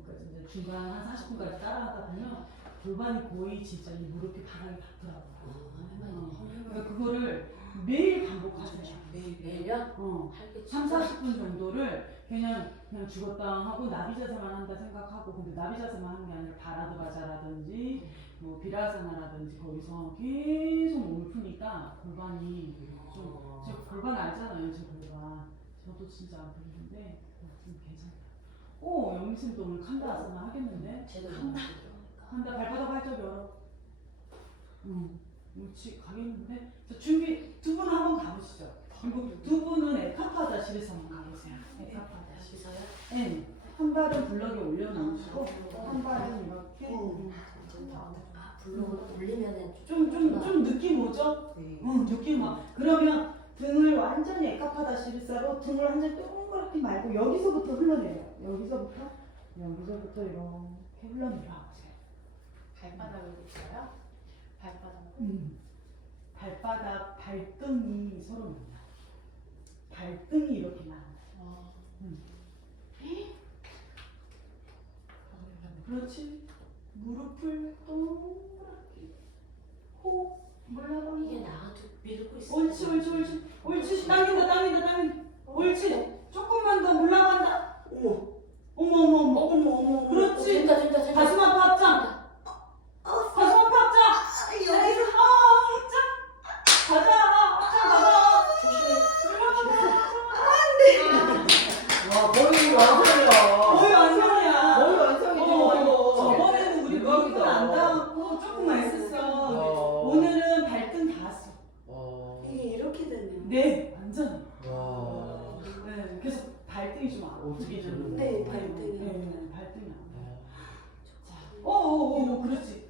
그러니까 이제 중간 한 40분까지 따라 하다 보면 골반이 거의 진짜 이 무릎이 바닥에 닿더라고요. 그러니까 그거를 매일 반복하세요. 매일요? 3, 40분 정도를 그냥 죽었다 하고 나비 자세만 한다 생각하고, 근데 나비 자세만 하는 게 아니라 바라드바자라든지 뭐 비라사나라든지 거기서 계속 몸을 푸니까 골반이 좀, 제가 골반 알잖아요. 제 골반 저도 진짜 안 풀리는데 좀 괜찮아요. 오, 영미쌤도 오늘 칸다아사나 하겠는데? 한다. 발바닥 활짝 열어. 그렇지, 가겠는데? 자, 준비, 두 분 한번 가보시죠. 그리고 두 분은 에카파다 시리즈 한번 가보세요. 에카파다 시리즈. 네. 한 발은 블럭에 올려놓으시고, 한 발은 이렇게. 블록을 올리면은 좀 느낌 오죠? 느낌 와. 그러면 등을 완전히 에카파다 시리즈로 등을 완전히 동그랗게 말고 여기서부터 흘러내려요. 여기서부터 이렇게 흘러내려 보세요. 발바닥을 붙여요? 발바닥. 발바닥, 발등이 서로 만나. 발등이 이렇게 만나. 그렇지. 무릎을 동그랗게. 호. 몰라봐. 이게 나도 밀고 있어. 옳지. 당긴다. 옳지. 조금만 더 올라간다. 어머. 그렇지. 된다. 가슴 앞에 합장. 가슴 앞에 합장. 합장. 가자. 와 거의 완성이야. 거의 완성이야. 거의 완성이죠. 저번에는 우리 대박이다. 무릎은 안 닿았고 조금만 했었어. 오늘은 발등 닿았어. 와. 네, 그래서 발등이 좀 아프게 되는 네, 거예요. 발등이. 네, 발등이 아파요. 오, 그렇지.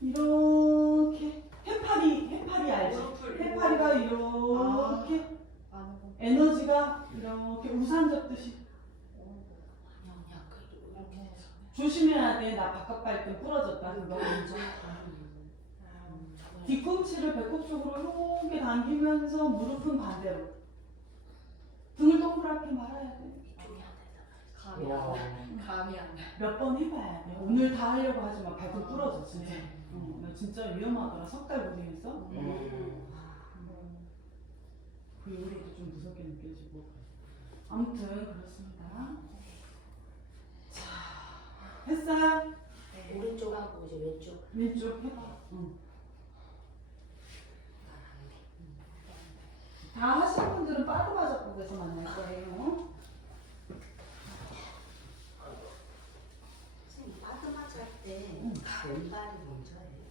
이렇게 해파리 알지? 해파리가 이렇게 많은 거. 에너지가 이렇게 우산 접듯이 아니 아까 이렇게 해서. 조심해야 돼. 나 바깥 발등 부러졌다. 그거. 뒤꿈치를 배꼽 쪽으로 이렇게 당기면서 무릎은 반대로. 등을 동그랗게 말아야 돼. 이쪽이 안 된다. 감이 와. 안 나. 감이 안 나. 몇 번 해봐야 돼. 오늘 다 하려고 하지 마. 발등 부러져 진짜. 나 진짜 위험하더라. 석 달 고생했어. 그 이후로도 좀 무섭게 느껴지고. 아무튼 그렇습니다. 자, 했어요? 오른쪽하고 이제 왼쪽. 왼쪽 해봐. 다 하신 분들은 빠르마 작곡에서 만날 거예요. 선생님 빠드마자 때 왼발이 먼저 해요.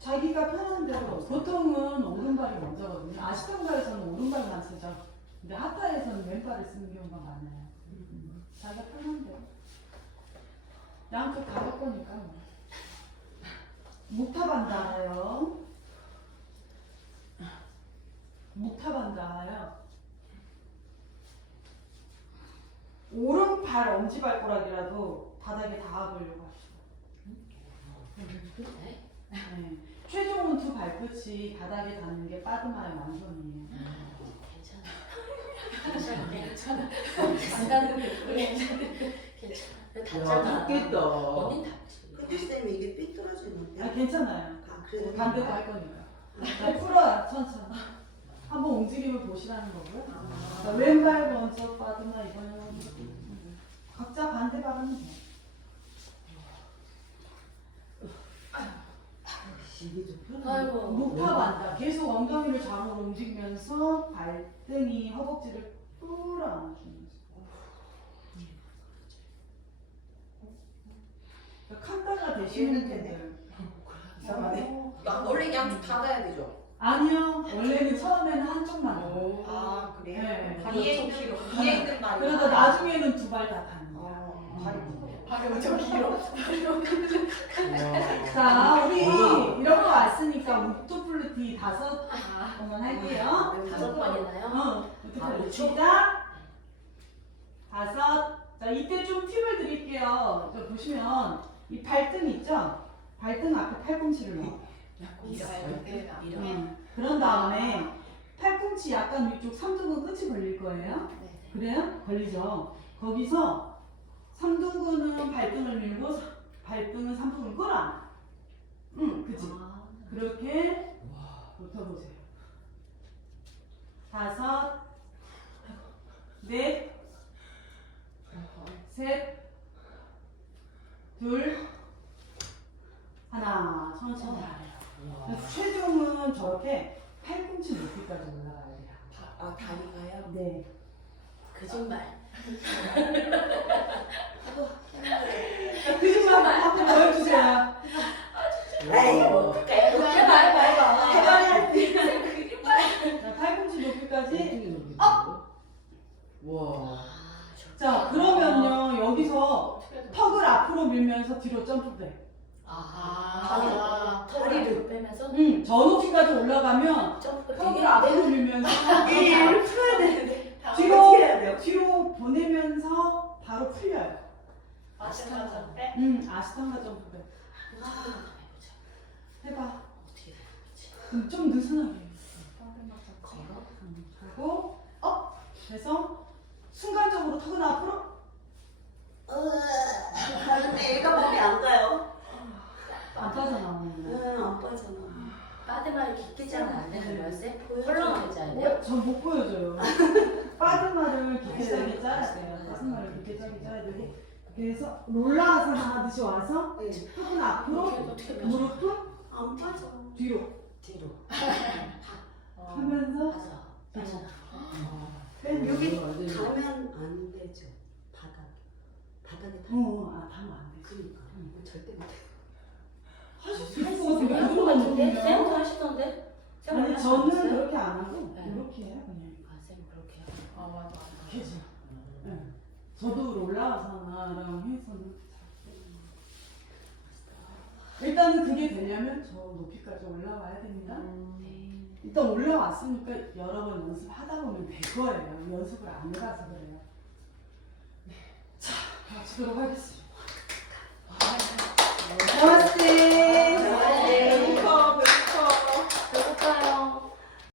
자기가 편한 대로. 보통은 오른발이 먼저거든요. 아시탄가에서는 오른발만 쓰죠. 근데 하타에서는 왼발을 쓰는 경우가 많아요. 자기가 편한 대로. 양쪽 다 할 거니까. 묵타반다예요. 묵타반다예요. 오른발 엄지발가락이라도 바닥에 닿아보려고 합시다. 네? 네. 최종은 두 발끝이 바닥에 닿는 게 빠드마의 완성이에요. 괜찮아. 괜찮아. 야, 닿잖아. 닿겠다. 언니 닿지. 근데 쌤 이게 삐뚤어지는데? 아, 괜찮아요. 아, 그래도 반대도 할 거니까. 자, 풀어요, 천천히. 한번 움직임을 보시라는 거고요. 자, 왼발 먼저 빠드마 이번에는 각자 반대 발은 돼. 이게 좀 편하네. 아이고. 묵타반다. 계속 엉덩이를 좌우로 움직이면서 발등이 허벅지를 끌어안아주면서. 칸다가 되시는 분들. 이상하네. 원래 양쪽 닫아야 되죠? 아니요, 원래는 처음에는 한쪽만. 아 그래요? 네. 위에 있는 말이 그러다 나중에는 두 발 다 닿는 거예요. 발이 발이 엄청 길어. 자, 우리 이런 거 왔으니까 우토플루티 5번만 할게요. 5번이나요? 우토플루티 시작. 5. 자, 이때 좀 팁을 드릴게요. 저 보시면 이 발등 있죠? 발등 앞에 팔꿈치를 넣어. 그런 다음에 팔꿈치 약간 위쪽 삼두근 끝이 걸릴 거예요. 그래요? 걸리죠. 거기서 삼두근은 발등을 밀고 발등은 삼두근을 끌어안아. 그치? 그렇게 붙어보세요. 5, 넷, 셋, 둘, 하나. 천천히. 그래서 최종은 저렇게 팔꿈치 높이까지 올라가야 돼요. 아 다리가요? 네. 거짓말. 그지만 한번 보여주세요. 아이고. 자, 팔꿈치 높이까지. 와. 자, 그러면요 여기서 턱을 앞으로 밀면서 뒤로 점프돼. 다리를 빼면서 저 높이까지 올라가면 점프 턱을 앞으로 밀면서 이를 풀어야 되는데. 뒤로 어떻게 해야 돼요? 뒤로 보내면서 바로 풀려요. 아시탄가 때? 아시탄가 점프돼. 해봐. 어떻게 되는지. 좀 느슨하게. 걸어? 그리고 업 해서 순간적으로 턱은 앞으로. 가는데 얘가 몸이 안 가요. 안 빠져나오는구나. 안 빠져나. 빠드마를 깊게 짜면 안 되는 거야, 쌤? 헐렁하게 짜야 돼요? 전 못 보여줘요. 빠드마를 깊게 짜게 짜야 돼요. 빠드마를 깊게 짜게 짜야 되고. 그래서 롤라아사나 하듯이 와서 네. 턱은 앞으로, 어떻게 펴? 무릎은 안 빠져. 뒤로 뒤로. 하면서 맞아. 여기 완전히. 가면 안 되죠. 바닥에 닿. 닿으면 안 돼. 그러니까 절대 못 해. 하실 수 있을 것 그런 거 같은데. 같은데? 쌤도 하시던데? 쌤 아니 원래 저는 하셨어요? 그렇게 안 하고 네. 이렇게 해요 그냥. 아, 쌤 그렇게 해요? 맞아. 그지? 네. 저도 올라가서나랑 해서는 일단은 그게 되려면 저 높이까지 올라와야 됩니다. 일단 올라왔으니까 여러 번 연습하다 보면 될 거예요. 연습을 안 해봐서 그래요. 네. 자, 마치도록 하겠습니다. 고맙습니다.